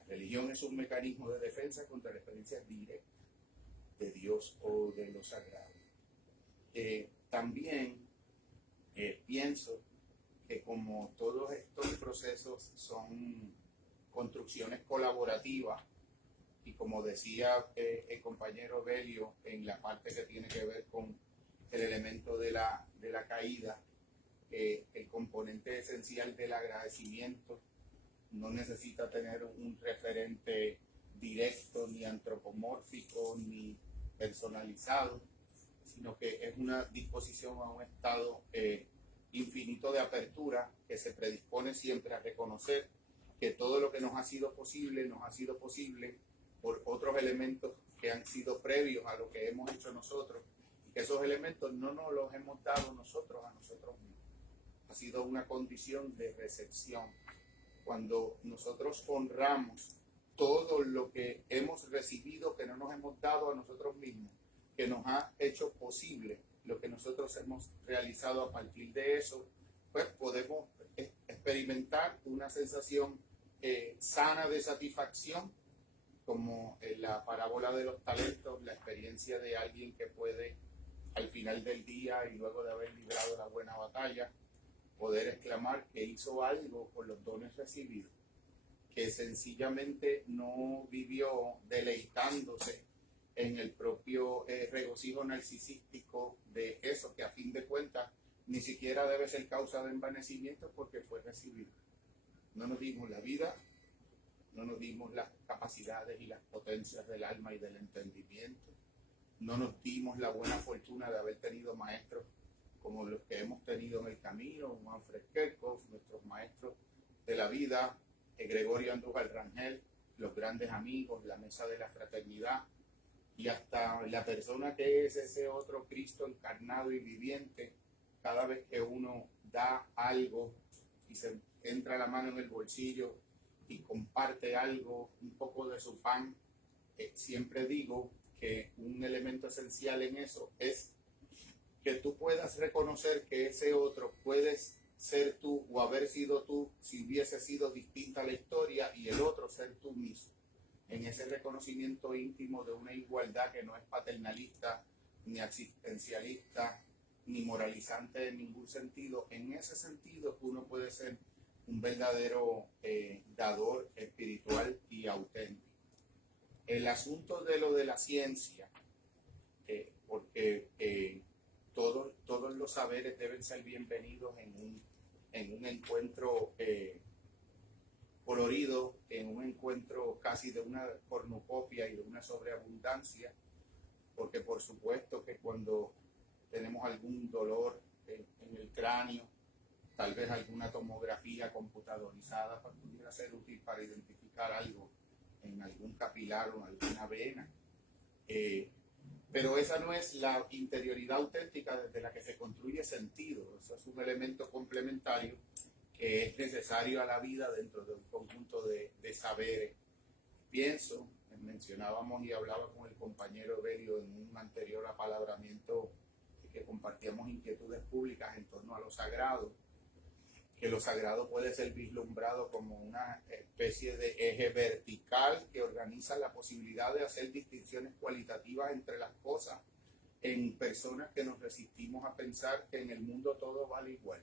La religión es un mecanismo de defensa contra la experiencia directa de Dios o de lo sagrado. También pienso que como todos estos procesos son construcciones colaborativas, y como decía el compañero Belio en la parte que tiene que ver con el elemento de la caída, el componente esencial del agradecimiento no necesita tener un referente directo, ni antropomórfico, ni personalizado, sino que es una disposición a un estado infinito de apertura que se predispone siempre a reconocer que todo lo que nos ha sido posible por otros elementos que han sido previos a lo que hemos hecho nosotros, y que esos elementos no nos los hemos dado nosotros a nosotros mismos. Ha sido una condición de recepción. Cuando nosotros honramos todo lo que hemos recibido, que no nos hemos dado a nosotros mismos, que nos ha hecho posible lo que nosotros hemos realizado, a partir de eso, pues podemos experimentar una sensación sana de satisfacción, como en la parábola de los talentos, la experiencia de alguien que puede al final del día y luego de haber librado la buena batalla, poder exclamar que hizo algo con los dones recibidos, que sencillamente no vivió deleitándose en el propio regocijo narcisístico de eso que a fin de cuentas ni siquiera debe ser causa de envanecimiento porque fue recibido. No nos dimos la vida, no nos dimos las capacidades y las potencias del alma y del entendimiento, no nos dimos la buena fortuna de haber tenido maestros como los que hemos tenido en el camino, Manfred Kerkhoff, nuestros maestros de la vida, Gregorio Andújar Rangel, los grandes amigos, la mesa de la fraternidad, y hasta la persona que es ese otro Cristo encarnado y viviente. Cada vez que uno da algo y se entra la mano en el bolsillo y comparte algo, un poco de su pan, siempre digo que un elemento esencial en eso es que tú puedas reconocer que ese otro puedes ser tú o haber sido tú si hubiese sido distinta la historia, y el otro ser tú mismo, en ese reconocimiento íntimo de una igualdad que no es paternalista, ni existencialista, ni moralizante en ningún sentido. En ese sentido uno puede ser un verdadero dador espiritual y auténtico. El asunto de lo de la ciencia, porque todos los saberes deben ser bienvenidos en un encuentro colorido, en un encuentro casi de una cornucopia y de una sobreabundancia, porque por supuesto que cuando tenemos algún dolor en el cráneo, tal vez alguna tomografía computadorizada pudiera ser útil para identificar algo en algún capilar o en alguna vena. Pero esa no es la interioridad auténtica desde la que se construye sentido. Eso es un elemento complementario que es necesario a la vida dentro de un conjunto de saberes. Pienso, mencionábamos y hablaba con el compañero Belio en un anterior apalabramiento que compartíamos inquietudes públicas en torno a lo sagrado, que lo sagrado puede ser vislumbrado como una especie de eje vertical que organiza la posibilidad de hacer distinciones cualitativas entre las cosas en personas que nos resistimos a pensar que en el mundo todo vale igual,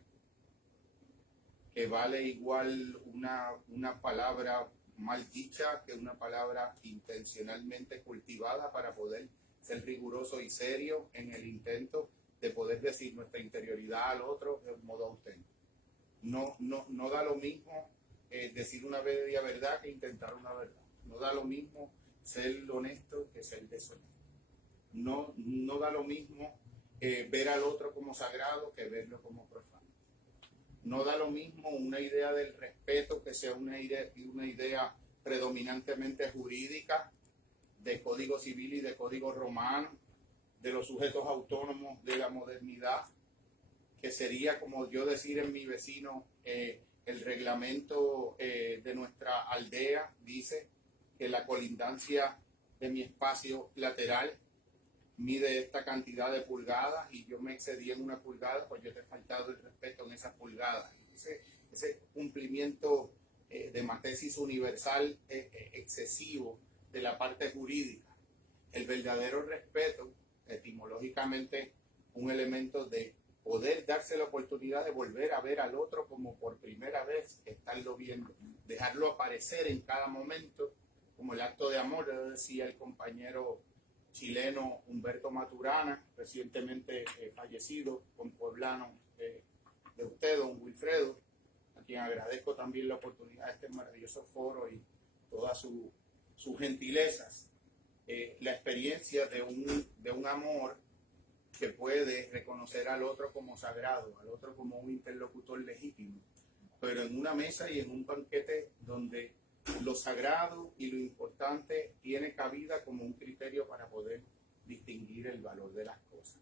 que vale igual una palabra mal dicha que una palabra intencionalmente cultivada para poder ser riguroso y serio en el intento de poder decir nuestra interioridad al otro de un modo auténtico. No da lo mismo decir una media verdad que intentar una verdad. No da lo mismo ser honesto que ser deshonesto. No da lo mismo ver al otro como sagrado que verlo como profano. No da lo mismo una idea del respeto que sea una idea predominantemente jurídica, de código civil y de código romano, de los sujetos autónomos de la modernidad, que sería como yo decir en mi vecino, el reglamento de nuestra aldea dice que la colindancia de mi espacio lateral mide esta cantidad de pulgadas y yo me excedí en una pulgada, pues yo te he faltado el respeto en esas pulgadas. Ese cumplimiento de matesis universal excesivo de la parte jurídica. El verdadero respeto, etimológicamente, un elemento de poder darse la oportunidad de volver a ver al otro como por primera vez, estarlo viendo, dejarlo aparecer en cada momento, como el acto de amor, decía el compañero chileno Humberto Maturana, recientemente fallecido, conpueblano de usted, don Wilfredo, a quien agradezco también la oportunidad de este maravilloso foro y todas sus gentilezas. La experiencia de un amor que puede reconocer al otro como sagrado, al otro como un interlocutor legítimo, pero en una mesa y en un banquete donde lo sagrado y lo importante tiene cabida como un criterio para poder distinguir el valor de las cosas.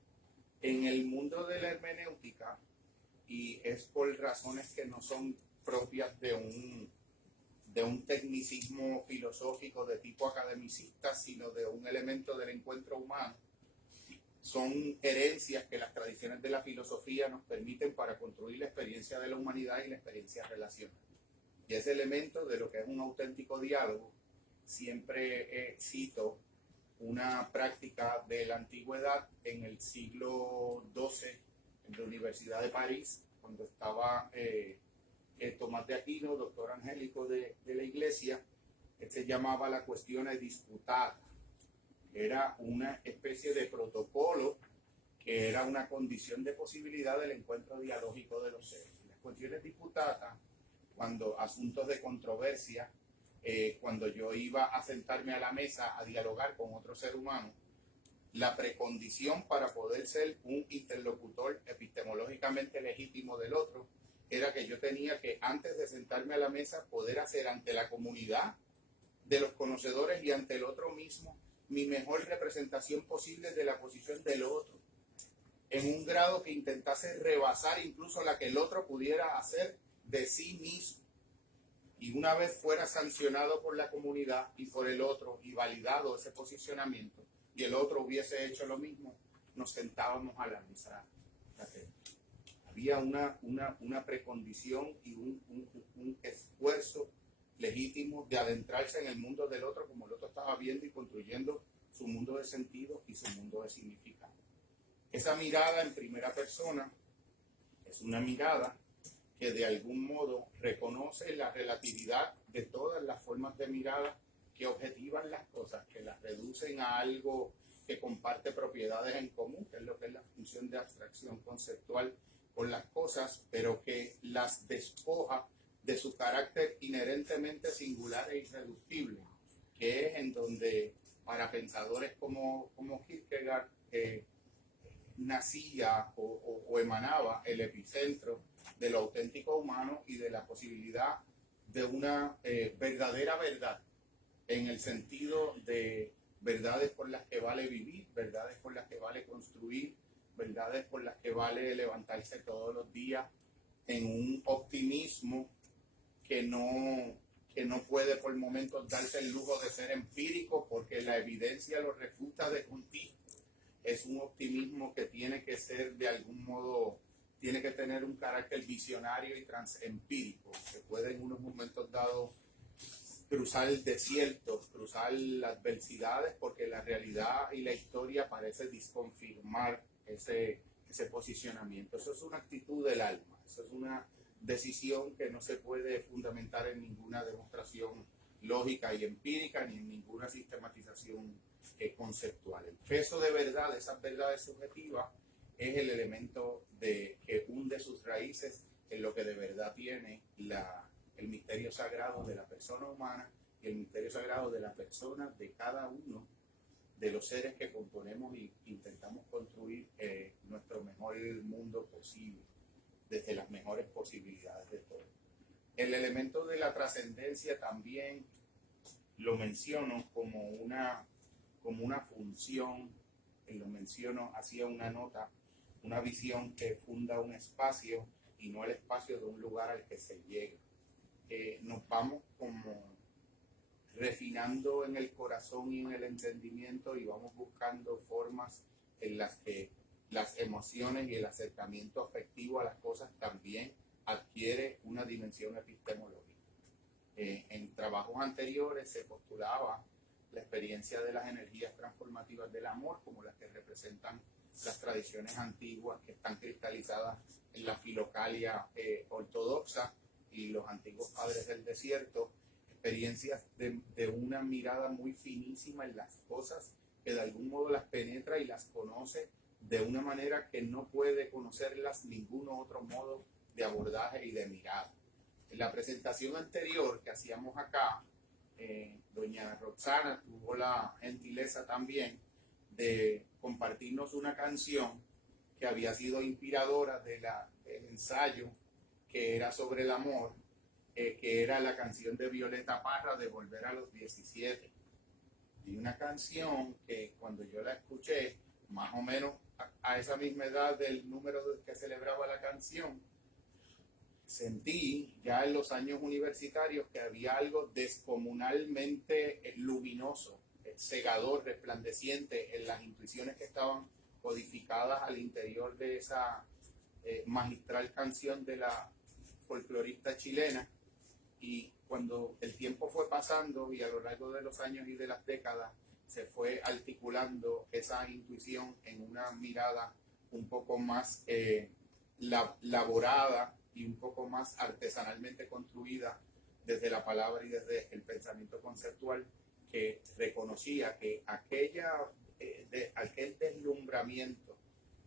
En el mundo de la hermenéutica, y es por razones que no son propias de un tecnicismo filosófico de tipo academicista, sino de un elemento del encuentro humano, son herencias que las tradiciones de la filosofía nos permiten para construir la experiencia de la humanidad y la experiencia relacional. Y ese elemento de lo que es un auténtico diálogo, siempre cito una práctica de la antigüedad en el siglo XII, en la Universidad de París, cuando estaba Tomás de Aquino, doctor angélico de la Iglesia, que se llamaba la cuestión disputada. Era una especie de protocolo que era una condición de posibilidad del encuentro dialógico de los seres. Las cuestiones disputadas, cuando asuntos de controversia, cuando yo iba a sentarme a la mesa a dialogar con otro ser humano, la precondición para poder ser un interlocutor epistemológicamente legítimo del otro era que yo tenía que, antes de sentarme a la mesa, poder hacer ante la comunidad de los conocedores y ante el otro mismo mi mejor representación posible de la posición del otro, en un grado que intentase rebasar incluso la que el otro pudiera hacer de sí mismo. Y una vez fuera sancionado por la comunidad y por el otro y validado ese posicionamiento, y el otro hubiese hecho lo mismo, nos sentábamos a la mesa. Había una precondición y un esfuerzo legítimo de adentrarse en el mundo del otro como el otro estaba viendo y construyendo su mundo de sentido y su mundo de significado. Esa mirada en primera persona es una mirada que de algún modo reconoce la relatividad de todas las formas de mirada que objetivan las cosas, que las reducen a algo que comparte propiedades en común, que es lo que es la función de abstracción conceptual con las cosas, pero que las despoja de su carácter inherentemente singular e irreductible, que es en donde para pensadores como Kierkegaard nacía o emanaba el epicentro de lo auténtico humano y de la posibilidad de una verdadera verdad, en el sentido de verdades por las que vale vivir, verdades por las que vale construir, verdades por las que vale levantarse todos los días en un optimismo que no puede por momentos darse el lujo de ser empírico porque la evidencia lo refuta de continuo. Es un optimismo que tiene que ser de algún modo, tiene que tener un carácter visionario y transempírico, que puede en unos momentos dados cruzar el desierto, cruzar las adversidades, porque la realidad y la historia parece disconfirmar ese posicionamiento. Eso es una actitud del alma, eso es una decisión que no se puede fundamentar en ninguna demostración lógica y empírica, ni en ninguna sistematización conceptual. El peso de verdad, de esas verdades subjetivas, es el elemento que hunde sus raíces en lo que de verdad tiene el misterio sagrado de la persona humana y el misterio sagrado de la persona de cada uno de los seres que componemos y intentamos construir nuestro mejor mundo posible desde las mejores posibilidades de todo. El elemento de la trascendencia también lo menciono como una función, lo menciono, hacía una nota, una visión que funda un espacio y no el espacio de un lugar al que se llega. Nos vamos como refinando en el corazón y en el entendimiento y vamos buscando formas en las que las emociones y el acercamiento afectivo a las cosas también adquiere una dimensión epistemológica. En trabajos anteriores se postulaba la experiencia de las energías transformativas del amor como las que representan las tradiciones antiguas que están cristalizadas en la filocalia ortodoxa y los antiguos padres del desierto, experiencias de una mirada muy finísima en las cosas que de algún modo las penetra y las conoce de una manera que no puede conocerlas ningún otro modo de abordaje y de mirada. En la presentación anterior que hacíamos acá, doña Roxana tuvo la gentileza también de compartirnos una canción que había sido inspiradora del ensayo que era sobre el amor, que era la canción de Violeta Parra de Volver a los 17. Y una canción que cuando yo la escuché, más o menos a esa misma edad del número que celebraba la canción, sentí ya en los años universitarios que había algo descomunalmente luminoso, cegador, resplandeciente en las intuiciones que estaban codificadas al interior de esa magistral canción de la folclorista chilena. Y cuando el tiempo fue pasando y a lo largo de los años y de las décadas se fue articulando esa intuición en una mirada un poco más laborada y un poco más artesanalmente construida desde la palabra y desde el pensamiento conceptual, que reconocía que aquel deslumbramiento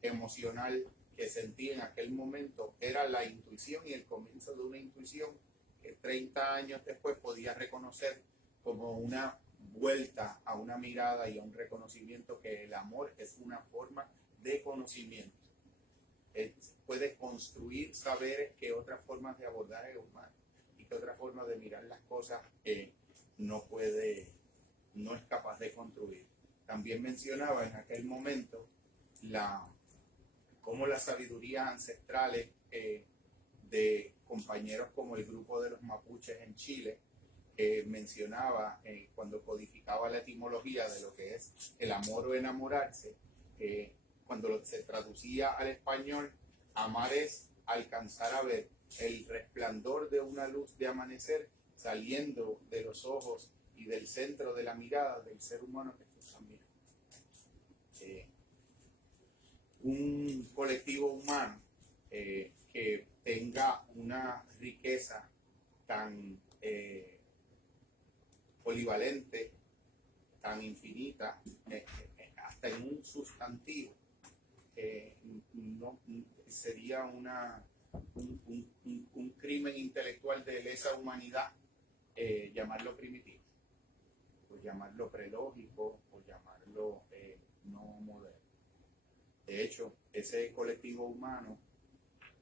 emocional que sentí en aquel momento era la intuición y el comienzo de una intuición que 30 años después podía reconocer como una vuelta a una mirada y a un reconocimiento que el amor es una forma de conocimiento. Puede construir saberes que otras formas de abordaje humano y que otras formas de mirar las cosas no es capaz de construir. También mencionaba en aquel momento cómo las sabidurías ancestrales de compañeros como el grupo de los mapuches en Chile, mencionaba cuando codificaba la etimología de lo que es el amor o enamorarse, cuando se traducía al español, amar es alcanzar a ver el resplandor de una luz de amanecer saliendo de los ojos y del centro de la mirada del ser humano que tú estás mirando. Un colectivo humano que tenga una riqueza tan polivalente, tan infinita, hasta en un sustantivo, no sería un crimen intelectual de lesa humanidad llamarlo primitivo, o llamarlo prelógico, o llamarlo no moderno. De hecho, ese colectivo humano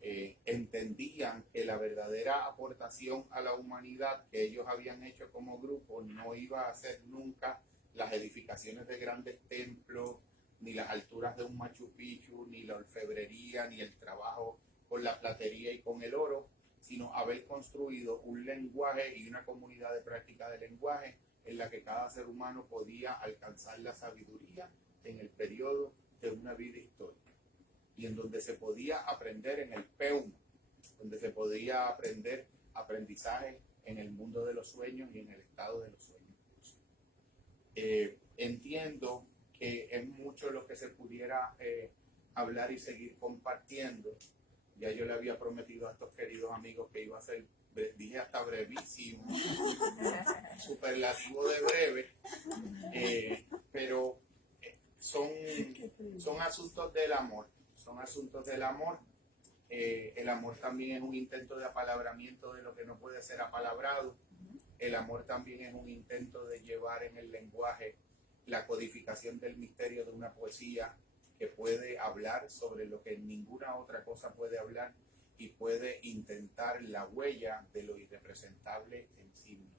entendían que la verdadera aportación a la humanidad que ellos habían hecho como grupo no iba a ser nunca las edificaciones de grandes templos, ni las alturas de un Machu Picchu, ni la orfebrería, ni el trabajo con la platería y con el oro, sino haber construido un lenguaje y una comunidad de práctica de lenguaje en la que cada ser humano podía alcanzar la sabiduría en el periodo de una vida histórica, y en donde se podía aprender en el PEUM, donde se podía aprender aprendizaje en el mundo de los sueños y en el estado de los sueños. Entiendo que es mucho lo que se pudiera hablar y seguir compartiendo. Ya yo le había prometido a estos queridos amigos que iba a ser, dije hasta brevísimo, superlativo de breve, pero son asuntos del amor, son asuntos del amor. El amor también es un intento de apalabramiento de lo que no puede ser apalabrado. El amor también es un intento de llevar en el lenguaje la codificación del misterio de una poesía que puede hablar sobre lo que ninguna otra cosa puede hablar y puede intentar la huella de lo irrepresentable en sí mismo.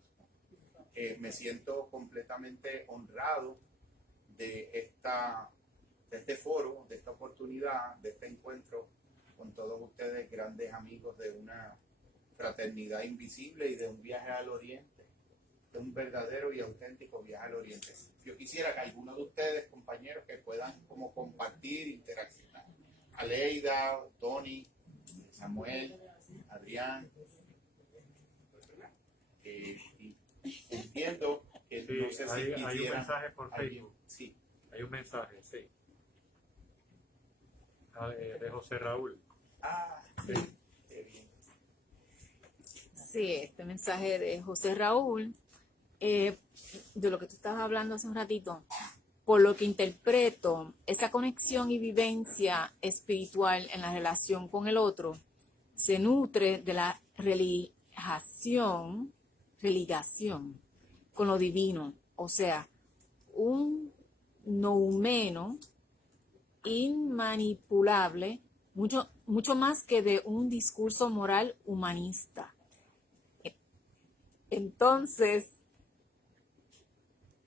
Me siento completamente honrado de este foro, de esta oportunidad, de este encuentro con todos ustedes, grandes amigos de una fraternidad invisible y de un viaje al Oriente, de un verdadero y auténtico viaje al Oriente. Yo quisiera que algunos de ustedes, compañeros, que puedan como compartir, interaccionar. Aleida, Tony, Samuel, Adrián. Y entiendo que Sí, no sé si hay un mensaje por Facebook. Sí. Hay un mensaje, sí. De José Raúl. Sí. Qué bien. Sí, este mensaje de José Raúl, de lo que tú estabas hablando hace un ratito, por lo que interpreto, esa conexión y vivencia espiritual en la relación con el otro se nutre de la religación con lo divino, o sea, un noumeno inmanipulable, mucho más que de un discurso moral humanista. Entonces,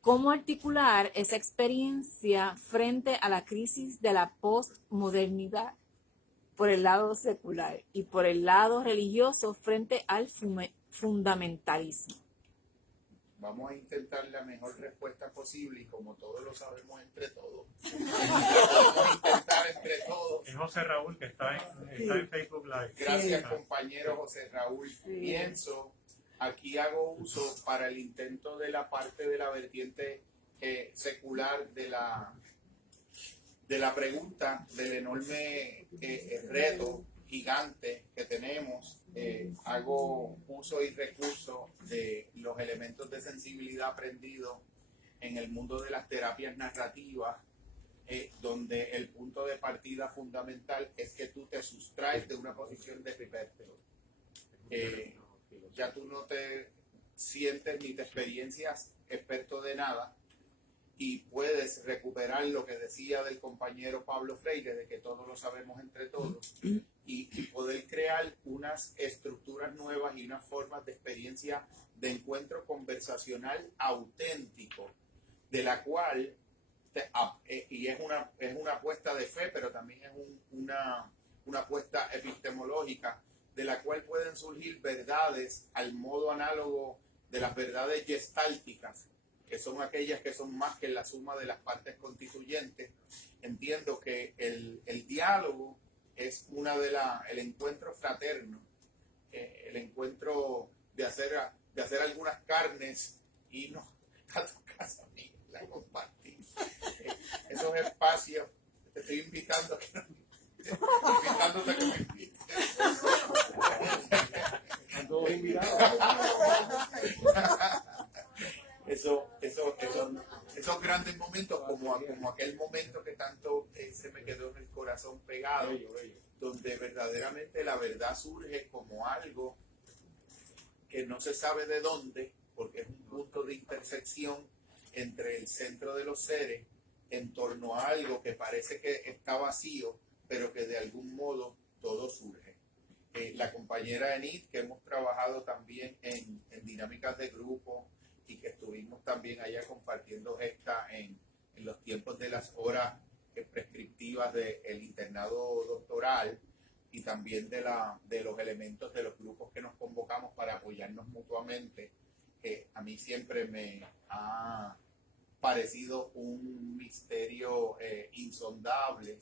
¿cómo articular esa experiencia frente a la crisis de la postmodernidad por el lado secular y por el lado religioso frente al fundamentalismo? Vamos a intentar la mejor respuesta posible y como todos lo sabemos entre todos, vamos a intentar entre todos. Es José Raúl que está en Facebook Live. Gracias, compañero José Raúl. Pienso, aquí hago uso para el intento de la parte de la vertiente secular de la pregunta, del enorme reto gigante que tenemos. Hago uso y recurso de los elementos de sensibilidad aprendidos en el mundo de las terapias narrativas, donde el punto de partida fundamental es que tú te sustraes de una posición de experto. Ya tú no te sientes ni te experiencias experto de nada y puedes recuperar lo que decía del compañero Pablo Freire, de que todos lo sabemos entre todos, y poder crear unas estructuras nuevas y unas formas de experiencia de encuentro conversacional auténtico, de la cual y es una apuesta de fe, pero también es una apuesta epistemológica, de la cual pueden surgir verdades al modo análogo de las verdades gestálticas, que son aquellas que son más que la suma de las partes constituyentes. Entiendo que el diálogo es el encuentro fraterno, el encuentro de hacer algunas carnes y no a tu casa, amiga, la compartir. Esos espacios, te estoy invitando a que invitándote a que me invites. Esos grandes momentos, como aquel momento que tanto se me quedó en el corazón pegado, donde verdaderamente la verdad surge como algo que no se sabe de dónde, porque es un punto de intersección entre el centro de los seres en torno a algo que parece que está vacío, pero que de algún modo todo surge. La compañera Enid, que hemos trabajado también en dinámicas de grupo y que estuvimos también allá compartiendo en los tiempos de las horas prescriptivas del internado doctoral, y también de los elementos de los grupos que nos convocamos para apoyarnos mutuamente, a mí siempre me ha parecido un misterio insondable,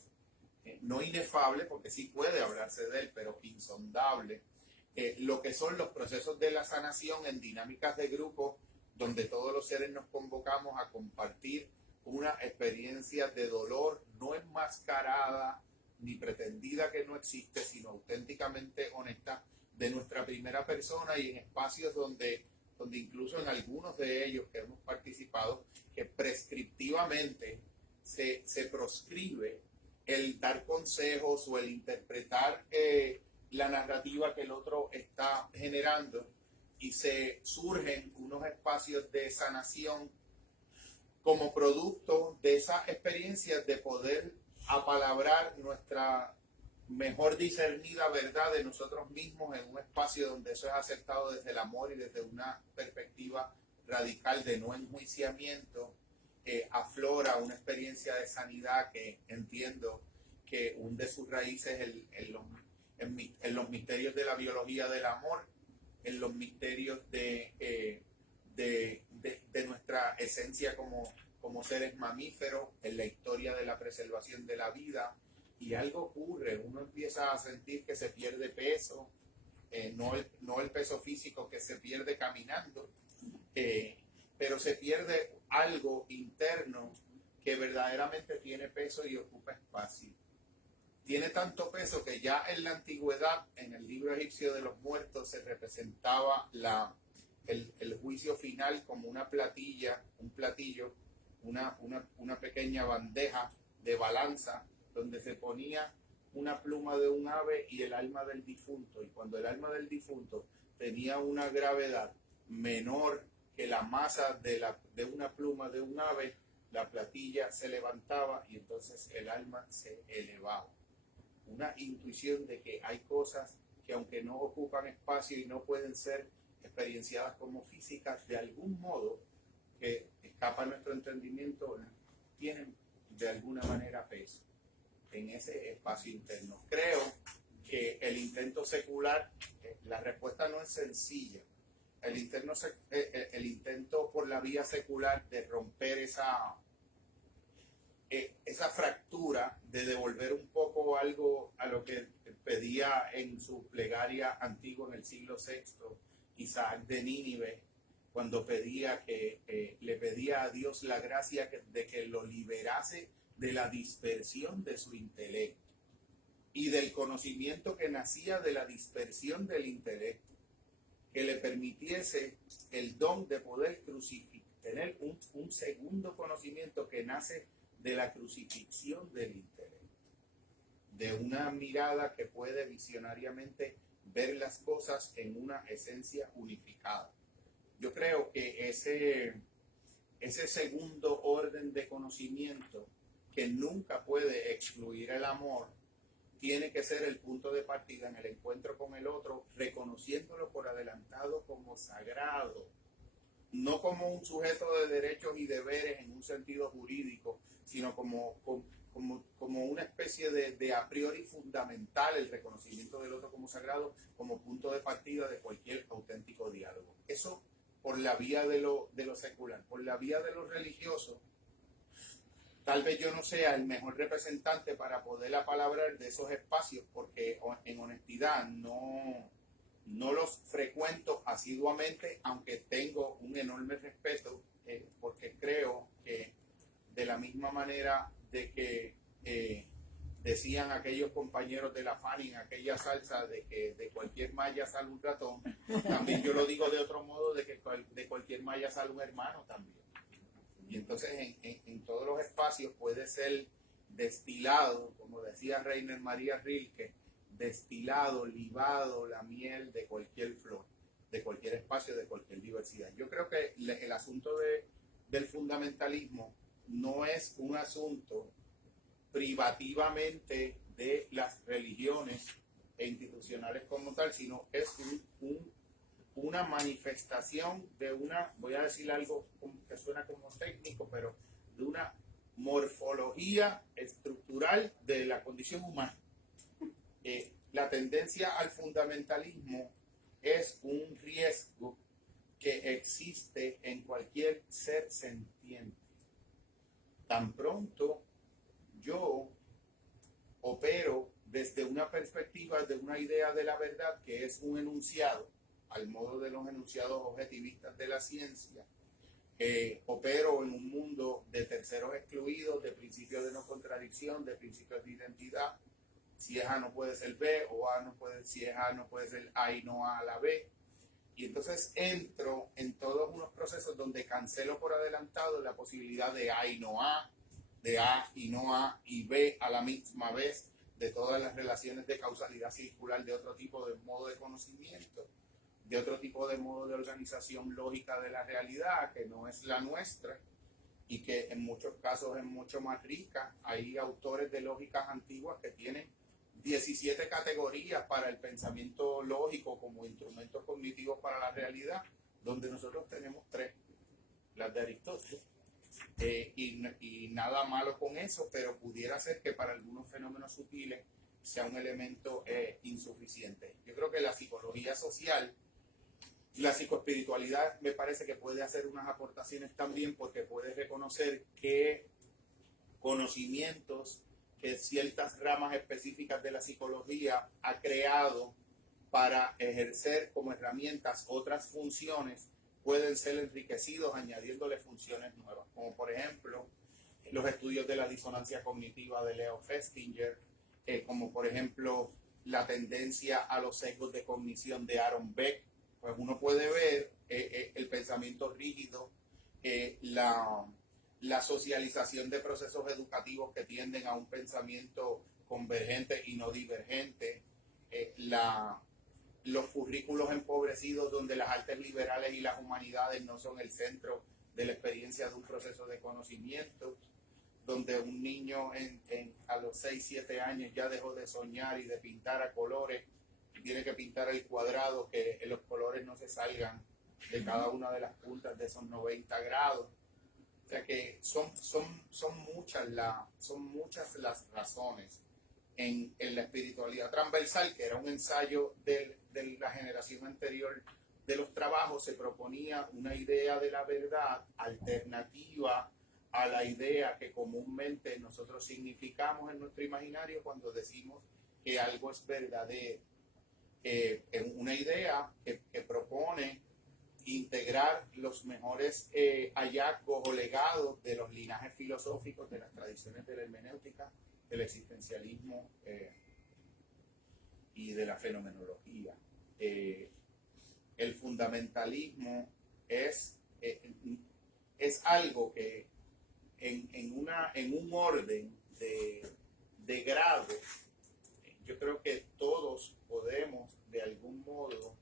no inefable, porque sí puede hablarse de él, pero insondable, lo que son los procesos de la sanación en dinámicas de grupo, donde todos los seres nos convocamos a compartir una experiencia de dolor no enmascarada ni pretendida, que no existe, sino auténticamente honesta, de nuestra primera persona, y en espacios donde incluso en algunos de ellos que hemos participado, que prescriptivamente se proscribe el dar consejos o el interpretar la narrativa que el otro está generando, y se surgen unos espacios de sanación como producto de esas experiencias de poder apalabrar nuestra mejor discernida verdad de nosotros mismos en un espacio donde eso es aceptado desde el amor y desde una perspectiva radical de no enjuiciamiento. Aflora una experiencia de sanidad que entiendo que hunde sus raíces en los misterios de la biología del amor, en los misterios de nuestra esencia como seres mamíferos, en la historia de la preservación de la vida. Y algo ocurre, uno empieza a sentir que se pierde peso, no el peso físico que se pierde caminando, pero se pierde algo interno que verdaderamente tiene peso y ocupa espacio. Tiene tanto peso que ya en la antigüedad, en el libro egipcio de los muertos, se representaba el juicio final como un platillo, una pequeña bandeja de balanza, donde se ponía una pluma de un ave y el alma del difunto. Y cuando el alma del difunto tenía una gravedad menor que la masa de una pluma de un ave, la platilla se levantaba y entonces el alma se elevaba. Una intuición de que hay cosas que, aunque no ocupan espacio y no pueden ser experienciadas como físicas, de algún modo que escapa a nuestro entendimiento, tienen de alguna manera peso en ese espacio interno. Creo que el intento secular, la respuesta no es sencilla. El intento por la vía secular de romper esa fractura, de devolver un poco algo a lo que pedía en su plegaria antigua en el siglo VI Isaac de Nínive, cuando le pedía a Dios la gracia de que lo liberase de la dispersión de su intelecto y del conocimiento que nacía de la dispersión del intelecto, que le permitiese el don de poder tener un segundo conocimiento que nace de la crucifixión del intelecto, de una mirada que puede visionariamente ver las cosas en una esencia unificada. Yo creo que ese segundo orden de conocimiento, que nunca puede excluir el amor, tiene que ser el punto de partida en el encuentro con el otro, reconociéndolo por adelantado como sagrado, no como un sujeto de derechos y deberes en un sentido jurídico, sino como una especie de a priori fundamental, el reconocimiento del otro como sagrado, como punto de partida de cualquier auténtico diálogo. Eso por la vía de lo secular. Por la vía de lo religioso, tal vez yo no sea el mejor representante para poder apalabrar de esos espacios, porque en honestidad no los frecuento asiduamente, aunque tengo un enorme respeto, porque creo que de la misma manera de que decían aquellos compañeros de la Fanny en aquella salsa de que de cualquier malla sale un ratón, también yo lo digo de otro modo, de que de cualquier malla sale un hermano también. Y entonces en todos los espacios puede ser destilado, como decía Rainer María Rilke, destilado, libado la miel de cualquier flor, de cualquier espacio, de cualquier diversidad. Yo creo que el asunto del fundamentalismo no es un asunto privativamente de las religiones e institucionales como tal, sino es una manifestación de una, voy a decir algo que suena como técnico, pero de una morfología estructural de la condición humana. La tendencia al fundamentalismo es un riesgo que existe en cualquier ser sentiente. Tan pronto yo opero desde una perspectiva de una idea de la verdad que es un enunciado, al modo de los enunciados objetivistas de la ciencia, opero en un mundo de terceros excluidos, de principios de no contradicción, de principios de identidad. Si es A no puede ser B, o si es A no puede ser A y no A la B. Y entonces entro en todos unos procesos donde cancelo por adelantado la posibilidad de A y no A, de A y no A y B a la misma vez, de todas las relaciones de causalidad circular, de otro tipo de modo de conocimiento, de otro tipo de modo de organización lógica de la realidad, que no es la nuestra, y que en muchos casos es mucho más rica. Hay autores de lógicas antiguas que tienen 17 categorías para el pensamiento lógico como instrumentos cognitivos para la realidad, donde nosotros tenemos 3, las de Aristóteles. Y nada malo con eso, pero pudiera ser que para algunos fenómenos sutiles sea un elemento insuficiente. Yo creo que la psicología social, la psicoespiritualidad, me parece que puede hacer unas aportaciones también, porque puede reconocer que conocimientos que ciertas ramas específicas de la psicología ha creado para ejercer como herramientas otras funciones pueden ser enriquecidos añadiéndole funciones nuevas, como por ejemplo los estudios de la disonancia cognitiva de Leo Festinger, como por ejemplo la tendencia a los sesgos de cognición de Aaron Beck. Pues uno puede ver el pensamiento rígido, la socialización de procesos educativos que tienden a un pensamiento convergente y no divergente, los currículos empobrecidos donde las artes liberales y las humanidades no son el centro de la experiencia de un proceso de conocimiento, donde un niño a los 6, 7 años ya dejó de soñar y de pintar a colores, y tiene que pintar el cuadrado, que los colores no se salgan de cada una de las puntas de esos 90 grados. O sea que son muchas las razones en la espiritualidad transversal, que era un ensayo de la generación anterior de los trabajos. Se proponía una idea de la verdad alternativa a la idea que comúnmente nosotros significamos en nuestro imaginario cuando decimos que algo es verdadero. Una idea que propone integrar los mejores hallazgos o legados de los linajes filosóficos, de las tradiciones de la hermenéutica, del existencialismo y de la fenomenología. El fundamentalismo es es algo que en un orden de grado, yo creo que todos podemos de algún modo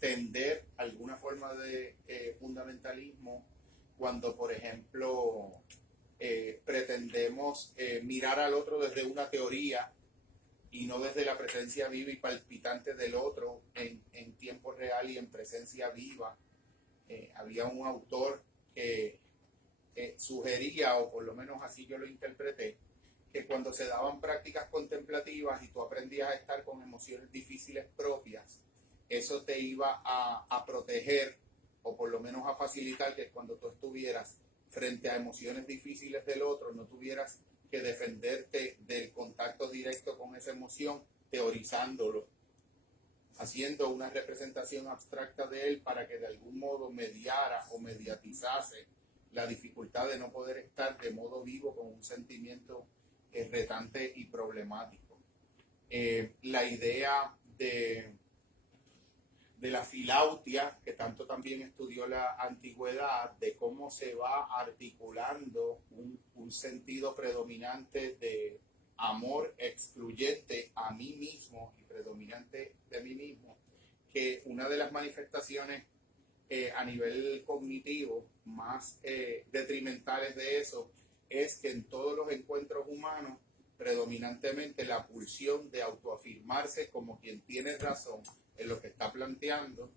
tender alguna forma de fundamentalismo cuando, por ejemplo, pretendemos mirar al otro desde una teoría y no desde la presencia viva y palpitante del otro en tiempo real y en presencia viva. Había un autor que sugería, o por lo menos así yo lo interpreté, que cuando se daban prácticas contemplativas y tú aprendías a estar con emociones difíciles propias, eso te iba a proteger, o por lo menos a facilitar que cuando tú estuvieras frente a emociones difíciles del otro, no tuvieras que defenderte del contacto directo con esa emoción, teorizándolo, haciendo una representación abstracta de él para que de algún modo mediara o mediatizase la dificultad de no poder estar de modo vivo con un sentimiento retante y problemático. La idea de la filautia, que tanto también estudió la antigüedad, de cómo se va articulando un sentido predominante de amor excluyente a mí mismo y predominante de mí mismo, que una de las manifestaciones a nivel cognitivo más detrimentales de eso es que en todos los encuentros humanos predominantemente la pulsión de autoafirmarse como quien tiene razón en lo que está planteando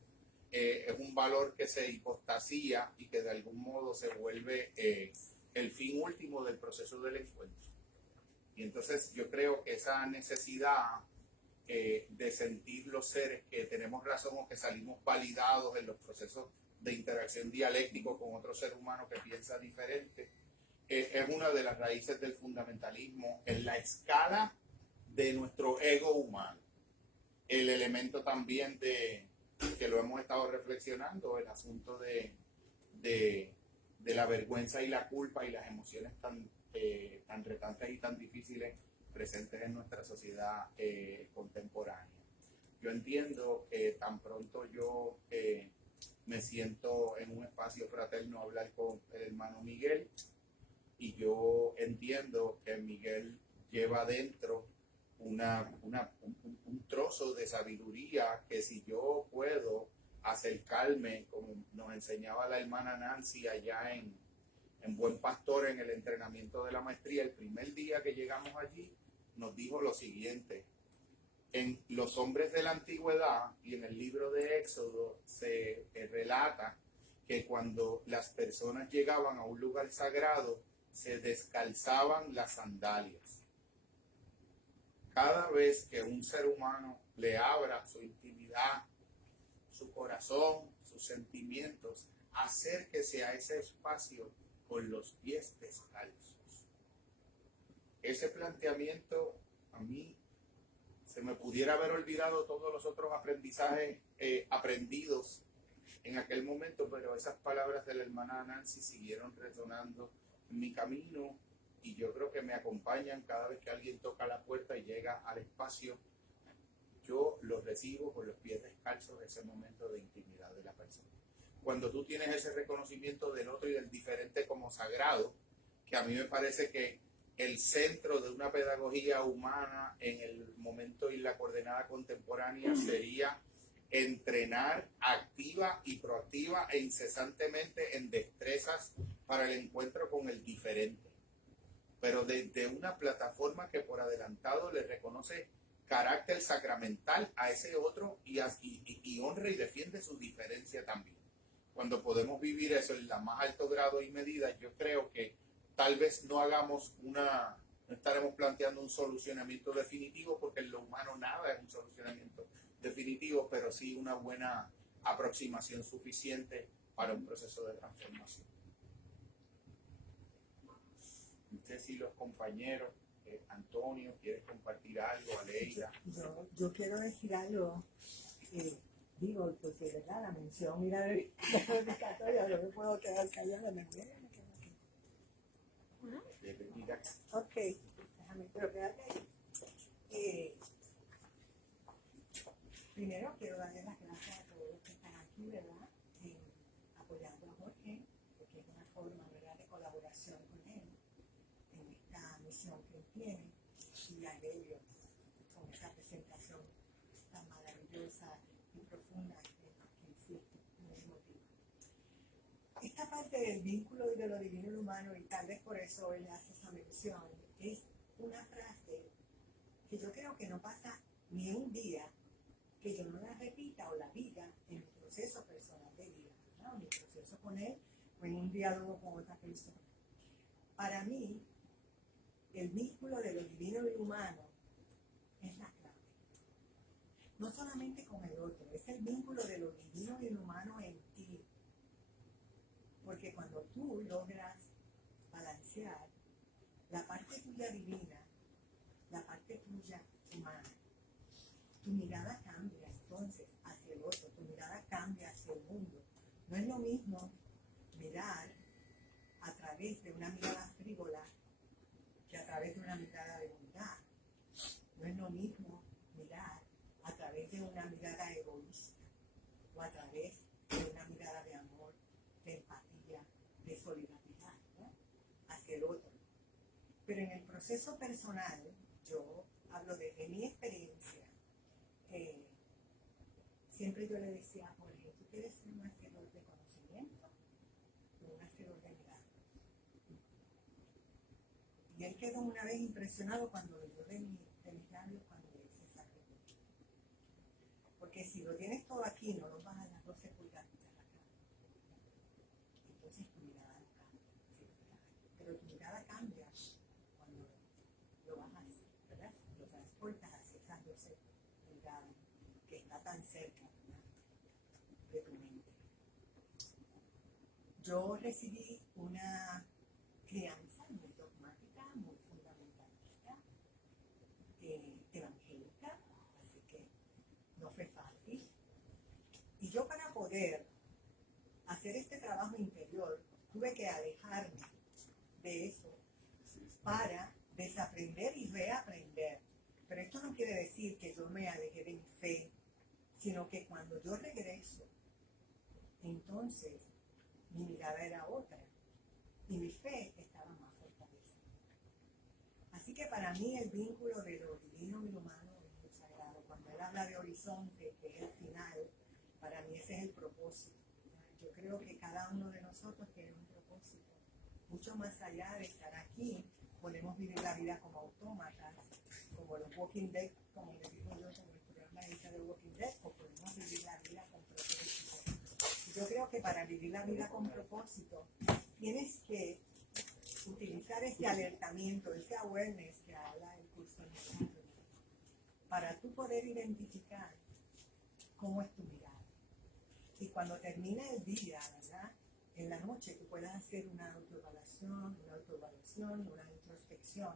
es un valor que se hipostasía y que de algún modo se vuelve el fin último del proceso del encuentro. Y entonces yo creo que esa necesidad de sentir los seres que tenemos razón o que salimos validados en los procesos de interacción dialéctico con otro ser humano que piensa diferente, es una de las raíces del fundamentalismo en la escala de nuestro ego humano. El elemento también de que lo hemos estado reflexionando, el asunto de la vergüenza y la culpa y las emociones tan retantes y tan difíciles presentes en nuestra sociedad contemporánea. Yo entiendo que tan pronto yo me siento en un espacio fraterno a hablar con el hermano Miguel, y yo entiendo que Miguel lleva dentro un trozo de sabiduría que si yo puedo acercarme, como nos enseñaba la hermana Nancy allá en Buen Pastor en el entrenamiento de la maestría, el primer día que llegamos allí, nos dijo lo siguiente: en los hombres de la antigüedad y en el libro de Éxodo se relata que cuando las personas llegaban a un lugar sagrado se descalzaban las sandalias. Cada vez que un ser humano le abra su intimidad, su corazón, sus sentimientos, acérquese a ese espacio con los pies descalzos. Ese planteamiento a mí se me pudiera haber olvidado todos los otros aprendizajes aprendidos en aquel momento, pero esas palabras de la hermana Nancy siguieron resonando en mi camino y yo creo que me acompañan cada vez que alguien toca la puerta y llega al espacio. Yo los recibo con los pies descalzos de ese momento de intimidad de la persona. Cuando tú tienes ese reconocimiento del otro y del diferente como sagrado, que a mí me parece que el centro de una pedagogía humana en el momento y la coordenada contemporánea sería entrenar activa y proactiva e incesantemente en destrezas para el encuentro con el diferente, pero desde una plataforma que por adelantado le reconoce carácter sacramental a ese otro y honra y defiende su diferencia también. Cuando podemos vivir eso en la más alto grado y medida, yo creo que tal vez no estaremos planteando un solucionamiento definitivo, porque en lo humano nada es un solucionamiento definitivo, pero sí una buena aproximación suficiente para un proceso de transformación. No sé si los compañeros, Antonio, ¿quieres compartir algo? Aleida. Yo quiero decir algo, digo, porque ¿verdad? La mención y la dedicatoria, yo me puedo quedar callada, me quedo aquí. Ok, déjame, pero quédate ahí. Primero quiero darle las gracias a todos los que están aquí, ¿verdad? Apoyando a Jorge, porque es una forma, ¿verdad?, de colaboración con él en esta misión que él tiene, y a Elio con esa presentación tan maravillosa y profunda que hiciste, muy emotiva. Esta parte del vínculo de lo divino y lo humano, y tal vez por eso él hace esa mención, es una frase que yo creo que no pasa ni un día que yo no la repita o la diga en mi proceso personal de vida, ¿no?, en mi proceso con él o en un diálogo con otra persona. Para mí, el vínculo de lo divino y lo humano es la clave. No solamente con el otro, es el vínculo de lo divino y lo humano en ti. Porque cuando tú logras balancear la parte tuya divina, la parte tuya humana, tu mirada cambia entonces hacia el otro, tu mirada cambia hacia el mundo. No es lo mismo mirar a través de una mirada frívola que a través de una mirada de bondad. No es lo mismo mirar a través de una mirada egoísta o a través de una mirada de amor, de empatía, de solidaridad, ¿no?, hacia el otro. Pero en el proceso personal, yo hablo de mi experiencia. Siempre yo le decía a Jorge, ¿tú quieres ser un hacedor de conocimiento o un hacedor de milagros? Y él quedó una vez impresionado cuando leyó de mis labios cuando le hice sacrificio. Porque si lo tienes todo aquí, no lo vas a las 12 pulgadas de la cara. Entonces tu mirada no cambia. Pero tu mirada cambia cuando lo bajas, ¿verdad? Lo transportas hacia esas 12 pulgadas que está tan cerca, ¿verdad?, de tu mente. Yo recibí una crianza muy dogmática, muy fundamentalista, evangélica, así que no fue fácil. Y yo, para poder hacer este trabajo interior, tuve que alejarme de eso para desaprender y reaprender. Pero esto no quiere decir que yo me alejé de mi fe, sino que cuando yo regreso, entonces mi mirada era otra y mi fe estaba más fortalecida. Así que para mí el vínculo de lo divino y lo humano es muy sagrado. Cuando él habla de horizonte, que es el final, para mí ese es el propósito. Yo creo que cada uno de nosotros tiene un propósito. Mucho más allá de estar aquí, podemos vivir la vida como autómatas, como los Walking Dead, como les digo yo, como el programa dice de Walking Dead, o podemos vivir la vida con propósito. Yo creo que para vivir la vida con propósito, tienes que utilizar ese alertamiento, ese awareness que habla el curso de para tú poder identificar cómo es tu mirada. Y cuando termine el día, ¿verdad?, en la noche tú puedas hacer una autoevaluación, una introspección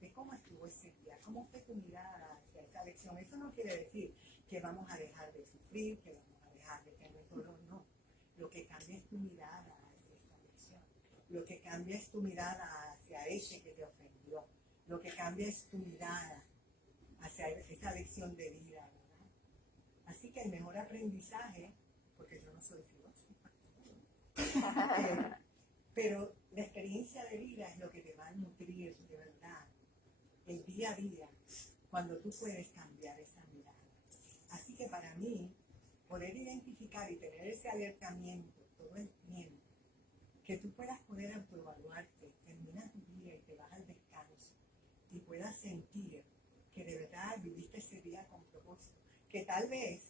de cómo estuvo ese día, cómo fue tu mirada hacia esa lección. Eso no quiere decir que vamos a dejar de sufrir, que vamos a dejar de tener dolor, no. Lo que cambia es tu mirada hacia esta lección. Lo que cambia es tu mirada hacia ese que te ofendió. Lo que cambia es tu mirada hacia esa lección de vida, ¿verdad? Así que el mejor aprendizaje, porque yo no soy filósofa, pero la experiencia de vida es lo que te va a nutrir de verdad el día a día cuando tú puedes cambiar esa mirada. Así que para mí, poder identificar y tener ese alertamiento todo el tiempo, que tú puedas poder autoevaluarte, terminas tu día y te vas al descanso y puedas sentir que de verdad viviste ese día con propósito, que tal vez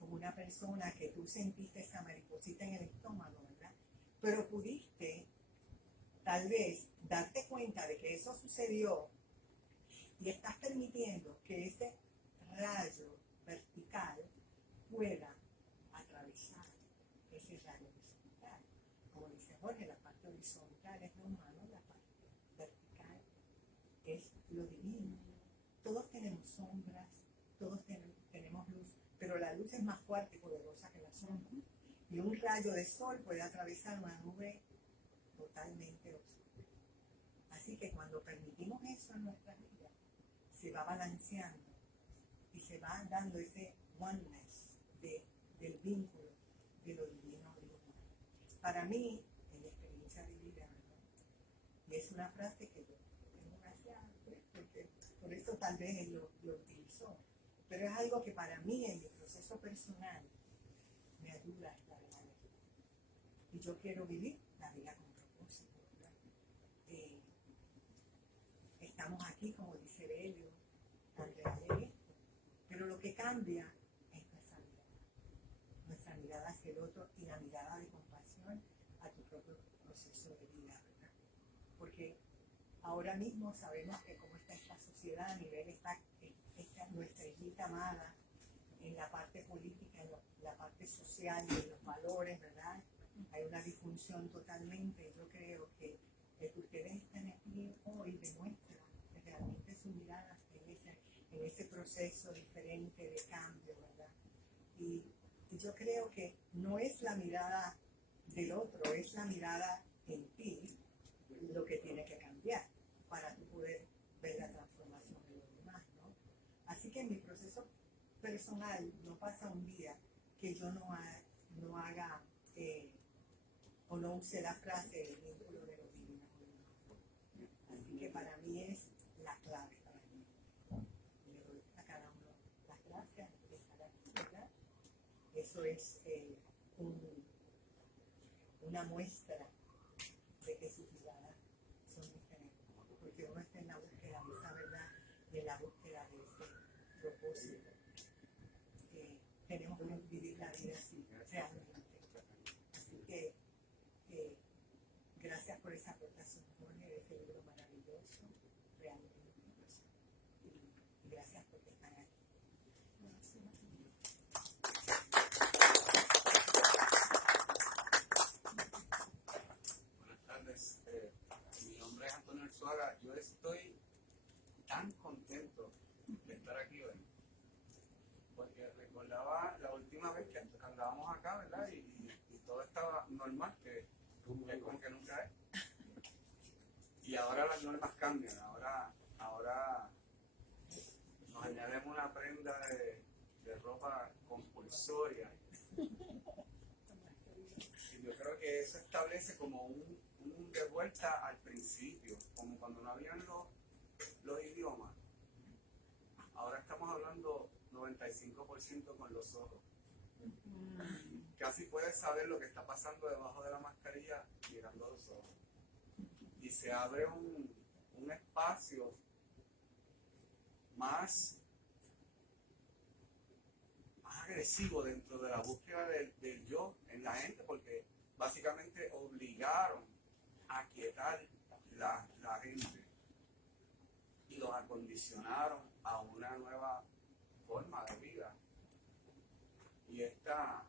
como una persona que tú sentiste esa mariposita en el estómago, ¿verdad?, pero pudiste tal vez darte cuenta de que eso sucedió y estás permitiendo que ese rayo vertical pueda atravesar ese rayo horizontal. Como dice Jorge, la parte horizontal es lo humano, la parte vertical es lo divino. Todos tenemos sombras, todos tenemos luz, pero la luz es más fuerte y poderosa que la sombra. Y un rayo de sol puede atravesar una nube totalmente oscura. Así que cuando permitimos eso en nuestra vida, se va balanceando y se va dando ese oneness del vínculo de lo divino y lo humano. Para mí, en mi experiencia Y es una frase que yo tengo gracias, pues, porque por eso tal vez él lo utilizó. Pero es algo que para mí en mi proceso personal me ayuda a estar en la vida. Y yo quiero vivir la vida con propósito, ¿verdad? Estamos aquí, como dice Belio, tan real en esto. Pero lo que cambia es nuestra mirada hacia el otro y la mirada de compasión a tu propio proceso de vida, ¿verdad? Porque ahora mismo sabemos que cómo está esta sociedad a nivel esta nuestra islita amada, en la parte política, en la parte social, en los valores, ¿verdad? Hay una disfunción totalmente. Yo creo que el que ustedes están aquí hoy demuestra que realmente su mirada en ese proceso diferente de cambio, ¿verdad? Y yo creo que no es la mirada del otro, es la mirada en ti lo que tiene que cambiar para tú poder ver la transformación de los demás, ¿no? Así que en mi proceso personal no pasa un día que yo no haga o no use la frase del vínculo de lo divino con lo humano. Así que para mí es la clave para mí. Le doy a cada uno las gracias de estar aquí, ¿verdad? Eso es una muestra de que sus miradas son diferentes, porque uno está en la búsqueda de esa verdad y en la búsqueda de ese propósito. Tenemos que vivir la vida así, realmente. Así que gracias por esa aportación, Jorge, de ese libro maravilloso, realmente. Y gracias porque están aquí. Buenas tardes, mi nombre es Antonio Arzuaga. Yo estoy tan contento de estar aquí hoy, porque recordaba la última vez que andábamos acá, ¿verdad? Y todo estaba normal, que es como que nunca es. Y ahora las normas cambian, ahora nos añaden una prenda de ropa compulsoria. Y yo creo que eso establece como un de vuelta al principio, como cuando no habían los idiomas. Ahora estamos hablando 95% con los ojos. Casi puedes saber lo que está pasando debajo de la mascarilla mirando a los ojos. Y se abre un espacio más agresivo dentro de la búsqueda del yo en la gente, porque básicamente obligaron a quietar la gente y los acondicionaron a una nueva forma de vida. Y esta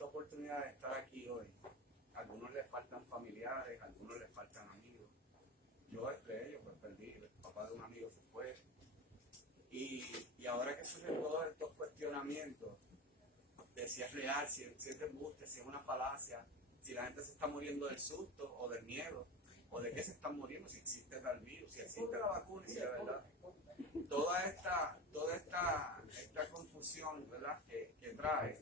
oportunidad de estar aquí hoy, a algunos les faltan familiares, a algunos les faltan amigos. Yo entre ellos pues perdí, el papá de un amigo se fue. Y ahora que surgen todos estos cuestionamientos de si es real, si es embuste, si es una falacia, si la gente se está muriendo del susto o del miedo, o de qué se están muriendo, si existe el virus, si existe la vacuna, y si de verdad. Toda esta confusión, ¿verdad? que trae,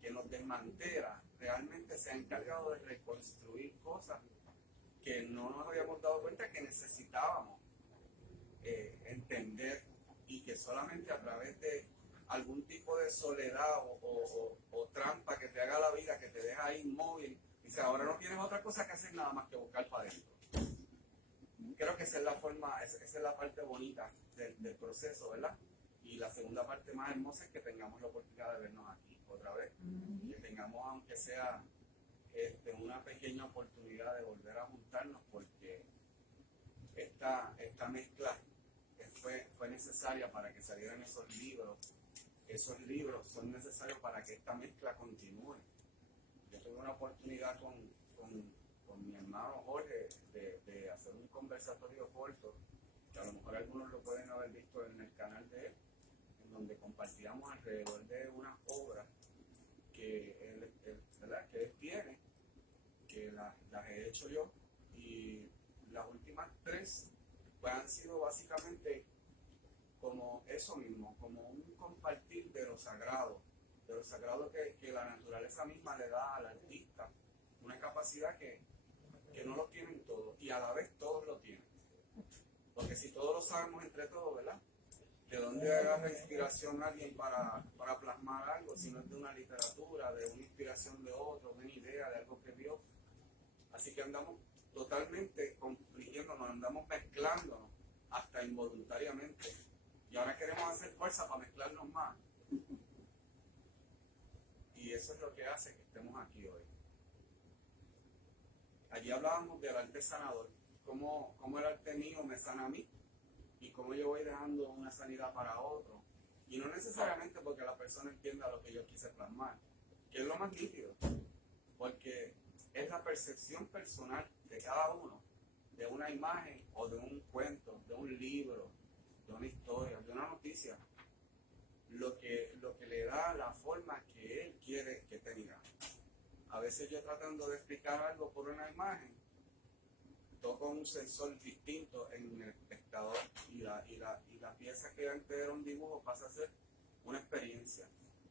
que nos desmantela, realmente se ha encargado de reconstruir cosas que no nos habíamos dado cuenta que necesitábamos entender, y que solamente a través de algún tipo de soledad o trampa que te haga la vida, que te deja ahí inmóvil, dice, ahora no tienes otra cosa que hacer nada más que buscar para adentro. Creo que esa es la forma, esa es la parte bonita del proceso, ¿verdad? Y la segunda parte más hermosa es que tengamos la oportunidad de vernos aquí otra vez, que tengamos, aunque sea una pequeña oportunidad de volver a juntarnos, porque esta mezcla fue necesaria para que salieran esos libros. Esos libros son necesarios para que esta mezcla continúe. Yo tuve una oportunidad con mi hermano Jorge de hacer un conversatorio corto, que a lo mejor algunos lo pueden haber visto en el canal de él, en donde compartíamos alrededor de unas obras que él tiene, que las he hecho yo, y las últimas 3 pues han sido básicamente como eso mismo, como un compartir de lo sagrado que la naturaleza misma le da al artista, una capacidad que que no lo tienen todos y a la vez todos lo tienen. Porque si todos lo sabemos entre todos, ¿verdad? ¿De dónde agarra inspiración alguien para plasmar algo? Si no es de una literatura, de una inspiración de otro, de una idea, de algo que vio. Así que andamos totalmente confligiéndonos, andamos mezclándonos hasta involuntariamente. Y ahora queremos hacer fuerza para mezclarnos más. Y eso es lo que hace que estemos aquí hoy. Allí hablábamos del arte sanador, cómo el arte mío me sana a mí y cómo yo voy dejando una sanidad para otro. Y no necesariamente porque la persona entienda lo que yo quise plasmar, que es lo más nítido, porque es la percepción personal de cada uno de una imagen o de un cuento, de un libro, de una historia, de una noticia, lo que le da la forma que él quiere que tenga. A veces yo tratando de explicar algo por una imagen, toco un sensor distinto en el espectador y la pieza que antes era un dibujo pasa a ser una experiencia.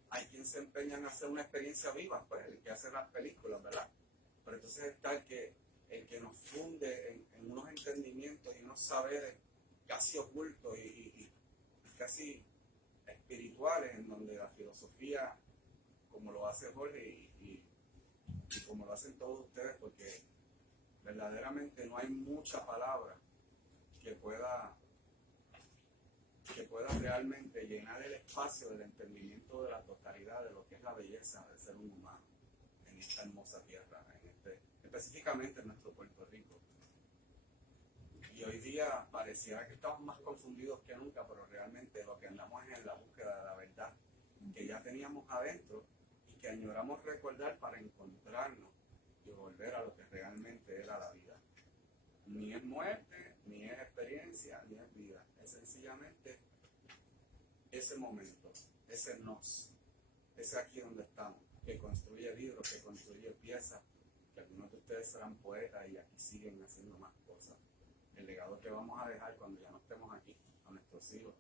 Hay quien se empeña en hacer una experiencia viva, pues, el que hace las películas, ¿verdad? Pero entonces está el que nos funde en unos entendimientos y unos saberes casi ocultos y casi espirituales, en donde la filosofía, como lo hace Jorge y como lo hacen todos ustedes, porque verdaderamente no hay mucha palabra que pueda realmente llenar el espacio del entendimiento de la totalidad de lo que es la belleza del ser humano en esta hermosa tierra, específicamente en nuestro Puerto Rico. Y hoy día pareciera que estamos más confundidos que nunca, pero realmente lo que andamos es en la búsqueda de la verdad que ya teníamos adentro y que añoramos recordar para encontrarnos y volver a lo que realmente era la vida. Ni es muerte, ni es experiencia, ni es vida. Es sencillamente ese momento, ese nos, ese aquí donde estamos, que construye libros, que construye piezas, que algunos de ustedes serán poetas y aquí siguen haciendo más cosas. El legado que vamos a dejar cuando ya no estemos aquí, a nuestros hijos.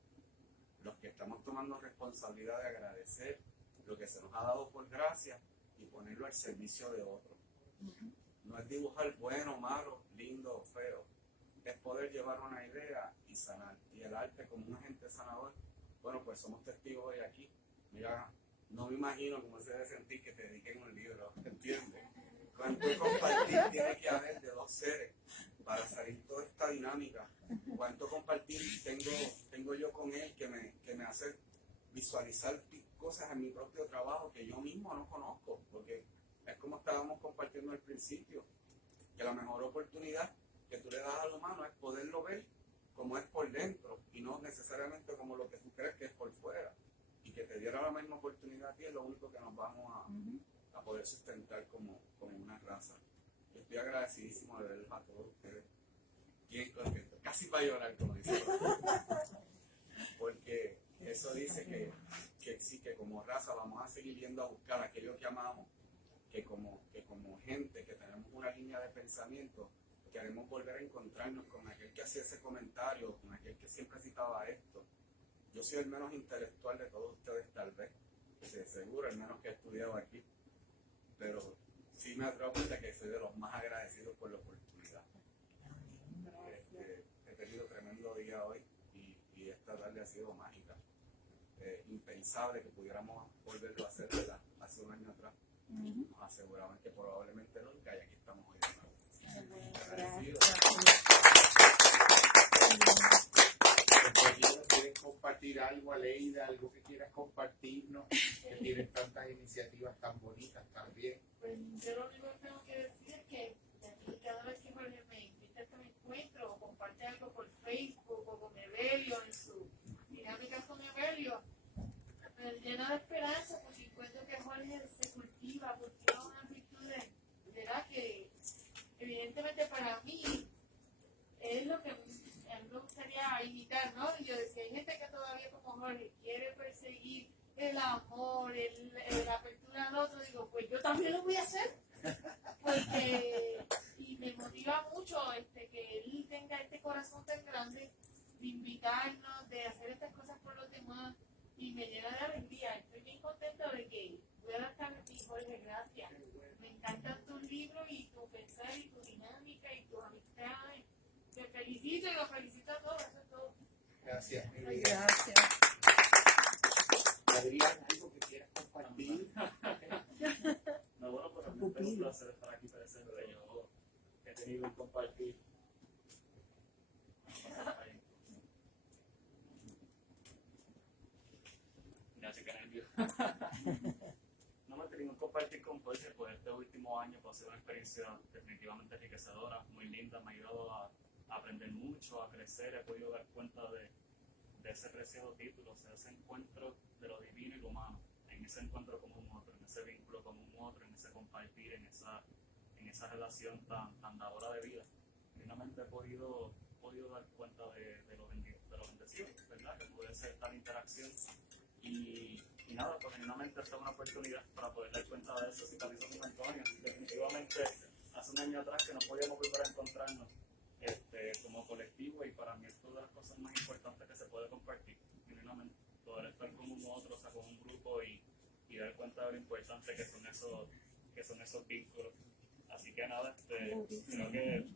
Los que estamos tomando responsabilidad de agradecer lo que se nos ha dado por gracia y ponerlo al servicio de otros. No es dibujar bueno, malo, lindo o feo. Es poder llevar una idea y sanar. Y el arte como un agente sanador, bueno, pues somos testigos hoy aquí. Mira, no me imagino cómo se debe sentir que te dediquen un libro, ¿entiendes? Cuánto compartir tiene que haber de dos seres para salir toda esta dinámica. Cuánto compartir tengo yo con él que me hace visualizar cosas en mi propio trabajo que yo mismo no conozco, porque es como estábamos compartiendo al principio, que la mejor oportunidad que tú le das al humano es poderlo ver como es por dentro y no necesariamente como lo que tú crees que es por fuera, y que te diera la misma oportunidad a ti es lo único que nos vamos a poder sustentar como una raza. Yo estoy agradecidísimo de verlos a todos ustedes bien contentos, casi para llorar, como dicen, porque eso dice que sí, que como raza vamos a seguir yendo a buscar aquello que amamos, que como gente que tenemos una línea de pensamiento, queremos volver a encontrarnos con aquel que hacía ese comentario, con aquel que siempre citaba esto. Yo soy el menos intelectual de todos ustedes, tal vez, seguro, el menos que he estudiado aquí, pero sí me atrevo a decir que soy de los más agradecidos por la oportunidad. He tenido tremendo día hoy y esta tarde ha sido mágica. Impensable que pudiéramos volverlo a hacer, ¿verdad? Hace un año atrás. Nos aseguraban que probablemente nunca, y aquí estamos hoy de nuevo. Agradecidos. ¿Quieres compartir algo, Aleida? ¿Algo que quieras compartirnos? Que tienes tantas iniciativas tan bonitas también. Pues yo lo único que tengo que decir es que cada vez que Jorge me invita a este encuentro o comparte algo por Facebook o con Evelio en su dinámica con Evelio, me llena de esperanza porque encuentro que Jorge se cultiva, cultiva unas virtudes, ¿verdad? Que evidentemente para mí es lo que a mí me gustaría imitar, ¿no? Y yo decía, hay gente que todavía como Jorge quiere perseguir el amor, la apertura al otro, digo, pues yo también lo voy a hacer, porque, y me motiva mucho que él tenga este corazón tan grande de invitarnos, de hacer estas cosas por los demás, y me llena de alegría. Estoy bien contenta de que pueda estar aquí, Jorge, gracias. Me encantan tus libros y tu pensar y tu dinámica. felicito y los felicito a todos, eso es todo. Gracias. Gracias. Adrián, ¿algo que quieras compartir? No, bueno, pues realmente es un placer estar aquí presente. Yo he tenido un compartir. Gracias, qué nervio. No me he tenido un compartir con Jorge, pues este último año ha sido una experiencia definitivamente enriquecedora, muy linda, me ha ayudado a aprender mucho, a crecer, he podido dar cuenta de ese preciado título, o sea, ese encuentro de lo divino y lo humano, en ese encuentro con un otro, en ese vínculo con un otro, en ese compartir, en esa relación tan dadora de vida. Finalmente he podido dar cuenta de lo bendecido, ¿verdad? Que puede ser tal interacción. Y nada, pues genuinamente esta es una oportunidad para poder dar cuenta de eso, citalizó con Antonio. Definitivamente hace un año atrás que no podíamos volver a encontrarnos como colectivo, y para mí esto es de las cosas más importantes que se puede compartir, genuinamente, poder estar con un otro, o sea, con un grupo y dar cuenta de lo importante que son esos vínculos. Así que nada, creo que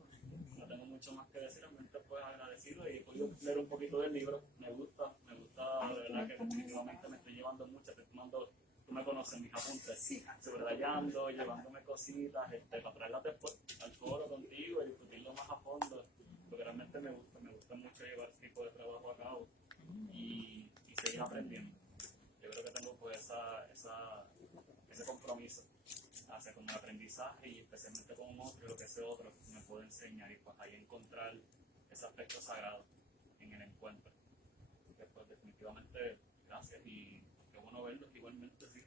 no tengo mucho más que decir, realmente pues agradecido, y he podido leer un poquito del libro, me gusta, de verdad que definitivamente me estoy llevando mucho, estoy tomando, tú me conoces, mis apuntes, subrayando, llevándome cositas, para traerlas después al foro contigo y discutirlo más a fondo, porque realmente me gusta mucho llevar este tipo de trabajo a cabo y seguir aprendiendo. Yo creo que tengo pues ese compromiso hacia como el aprendizaje, y especialmente con un otro, y lo que ese otro me puede enseñar, y pues ahí encontrar ese aspecto sagrado en el encuentro. Así que pues definitivamente gracias, y qué bueno verlos igualmente, sí.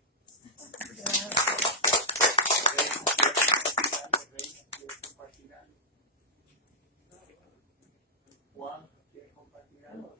Juan, ¿quieres compartir algo?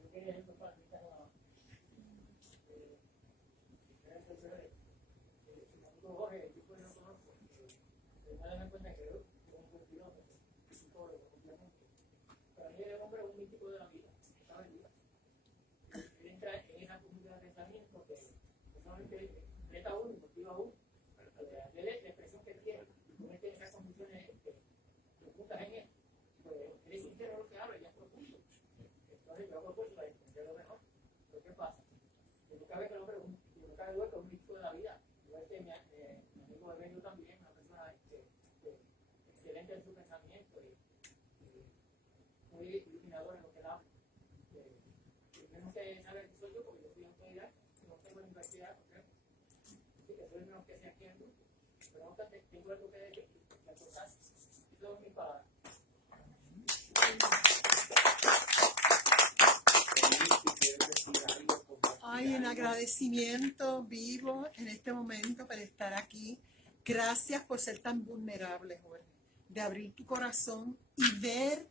Hay un agradecimiento vivo en este momento por estar aquí. Gracias por ser tan vulnerable, Jorge, de abrir tu corazón y ver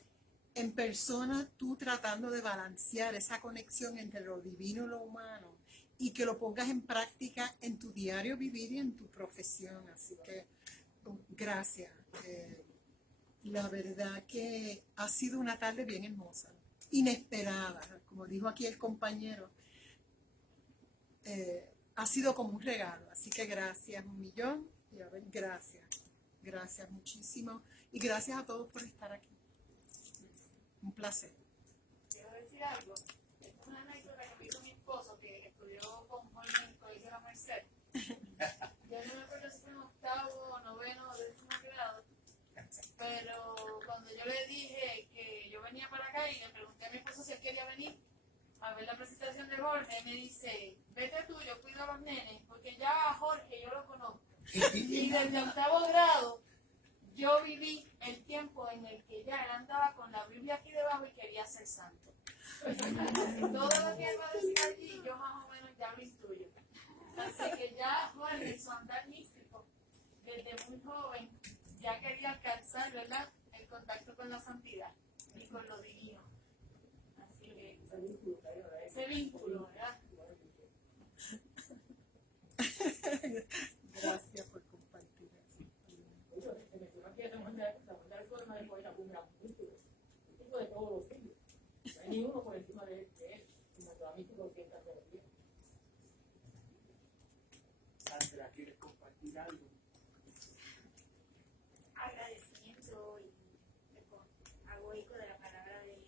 en persona tú tratando de balancear esa conexión entre lo divino y lo humano, y que lo pongas en práctica en tu diario vivir y en tu profesión. Así que gracias. La verdad que ha sido una tarde bien hermosa, inesperada, como dijo aquí el compañero. Ha sido como un regalo, así que gracias un millón, y a ver, gracias muchísimo, y gracias a todos por estar aquí. Un placer. Quiero decir algo, esta es una anécdota que me hizo mi esposo, que estudió con Jorge en el Colegio de la Merced. Yo no me acuerdo si fue en octavo, noveno o 10º grado, pero cuando yo le dije que yo venía para acá y le pregunté a mi esposo si él quería venir a ver la presentación de Jorge, me dice, vete tú, yo cuido a los nenes, porque ya a Jorge yo lo conozco. Y desde octavo grado yo viví el tiempo en el que ya él andaba con la Biblia aquí debajo y quería ser santo. Todo lo que él va a decir allí, yo más o menos ya lo intuyo. Así que ya Jorge, su andar místico, desde muy joven, ya quería alcanzar, ¿verdad?, el contacto con la santidad y con lo divino. Así que ese vínculo, ¿verdad? Gracias por compartir. Sandra, ¿quieres compartir algo? Agradecimiento y hago eco de la palabra de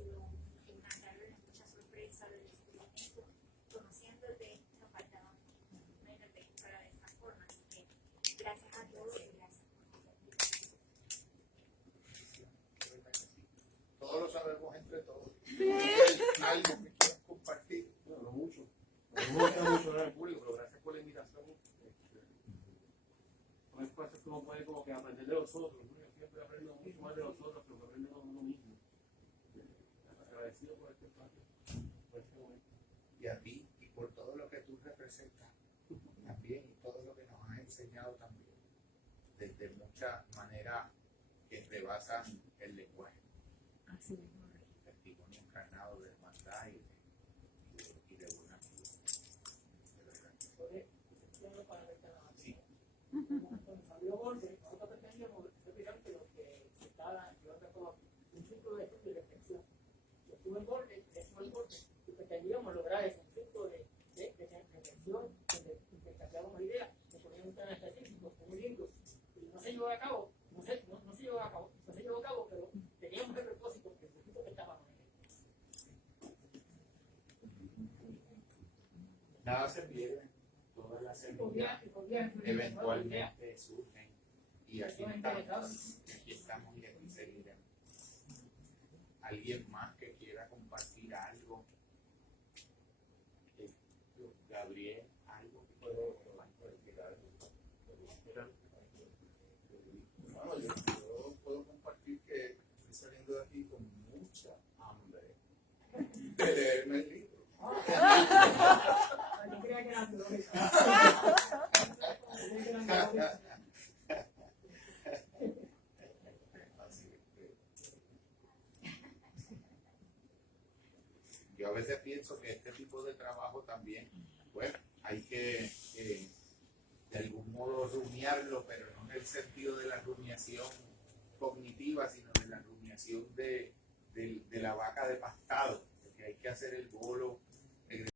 sido una tarde de mucha sorpresa, de descubrimiento. Conociéndote, nos faltaba menos de para de esa forma. Así que gracias a todos y gracias por compartir. Todos lo sabemos entre todos. Algo que quieran compartir. Bueno, no mucho. No me gusta mucho hablar en público, pero gracias por la invitación. Son espacios que uno puede como que aprender de los otros. Uno siempre aprende mucho más de los otros que lo que aprende de uno mismo. Agradecido por este espacio, por este momento. Y a ti, y por todo lo que tú representas también, y todo lo que nos has enseñado también, desde muchas maneras que rebasan el lenguaje. Así mismo. Testimonio encarnado de hermandad y de buena vida. De verdad. Sí. Cuando salió Borges, nosotros pretendíamos especialmente lo que se estaba llevando a cabo un ciclo de estudio y reflexión. Yo estuve en Borges, y pretendíamos lograr ese ciclo de reflexión, donde intercambiábamos ideas, que ponían un tema específico, muy lindo, y no se llevó a cabo, no se llevó a cabo, pero teníamos el propósito que el poquito que estábamos en él. Nada se pierde, todas las semillas eventualmente surgen y aquí estamos y aquí seguiremos. ¿Alguien más que quiera compartir algo? Gabriel, algo que puedo compartir algo. Bueno, yo puedo compartir que estoy saliendo de aquí con mucha hambre de leerme el libro. Yo a veces pienso que este tipo de trabajo también, pues, hay que de algún modo rumiarlo, pero no en el sentido de la rumiación cognitiva, sino de la rumiación de la vaca de pastado, porque hay que hacer el bolo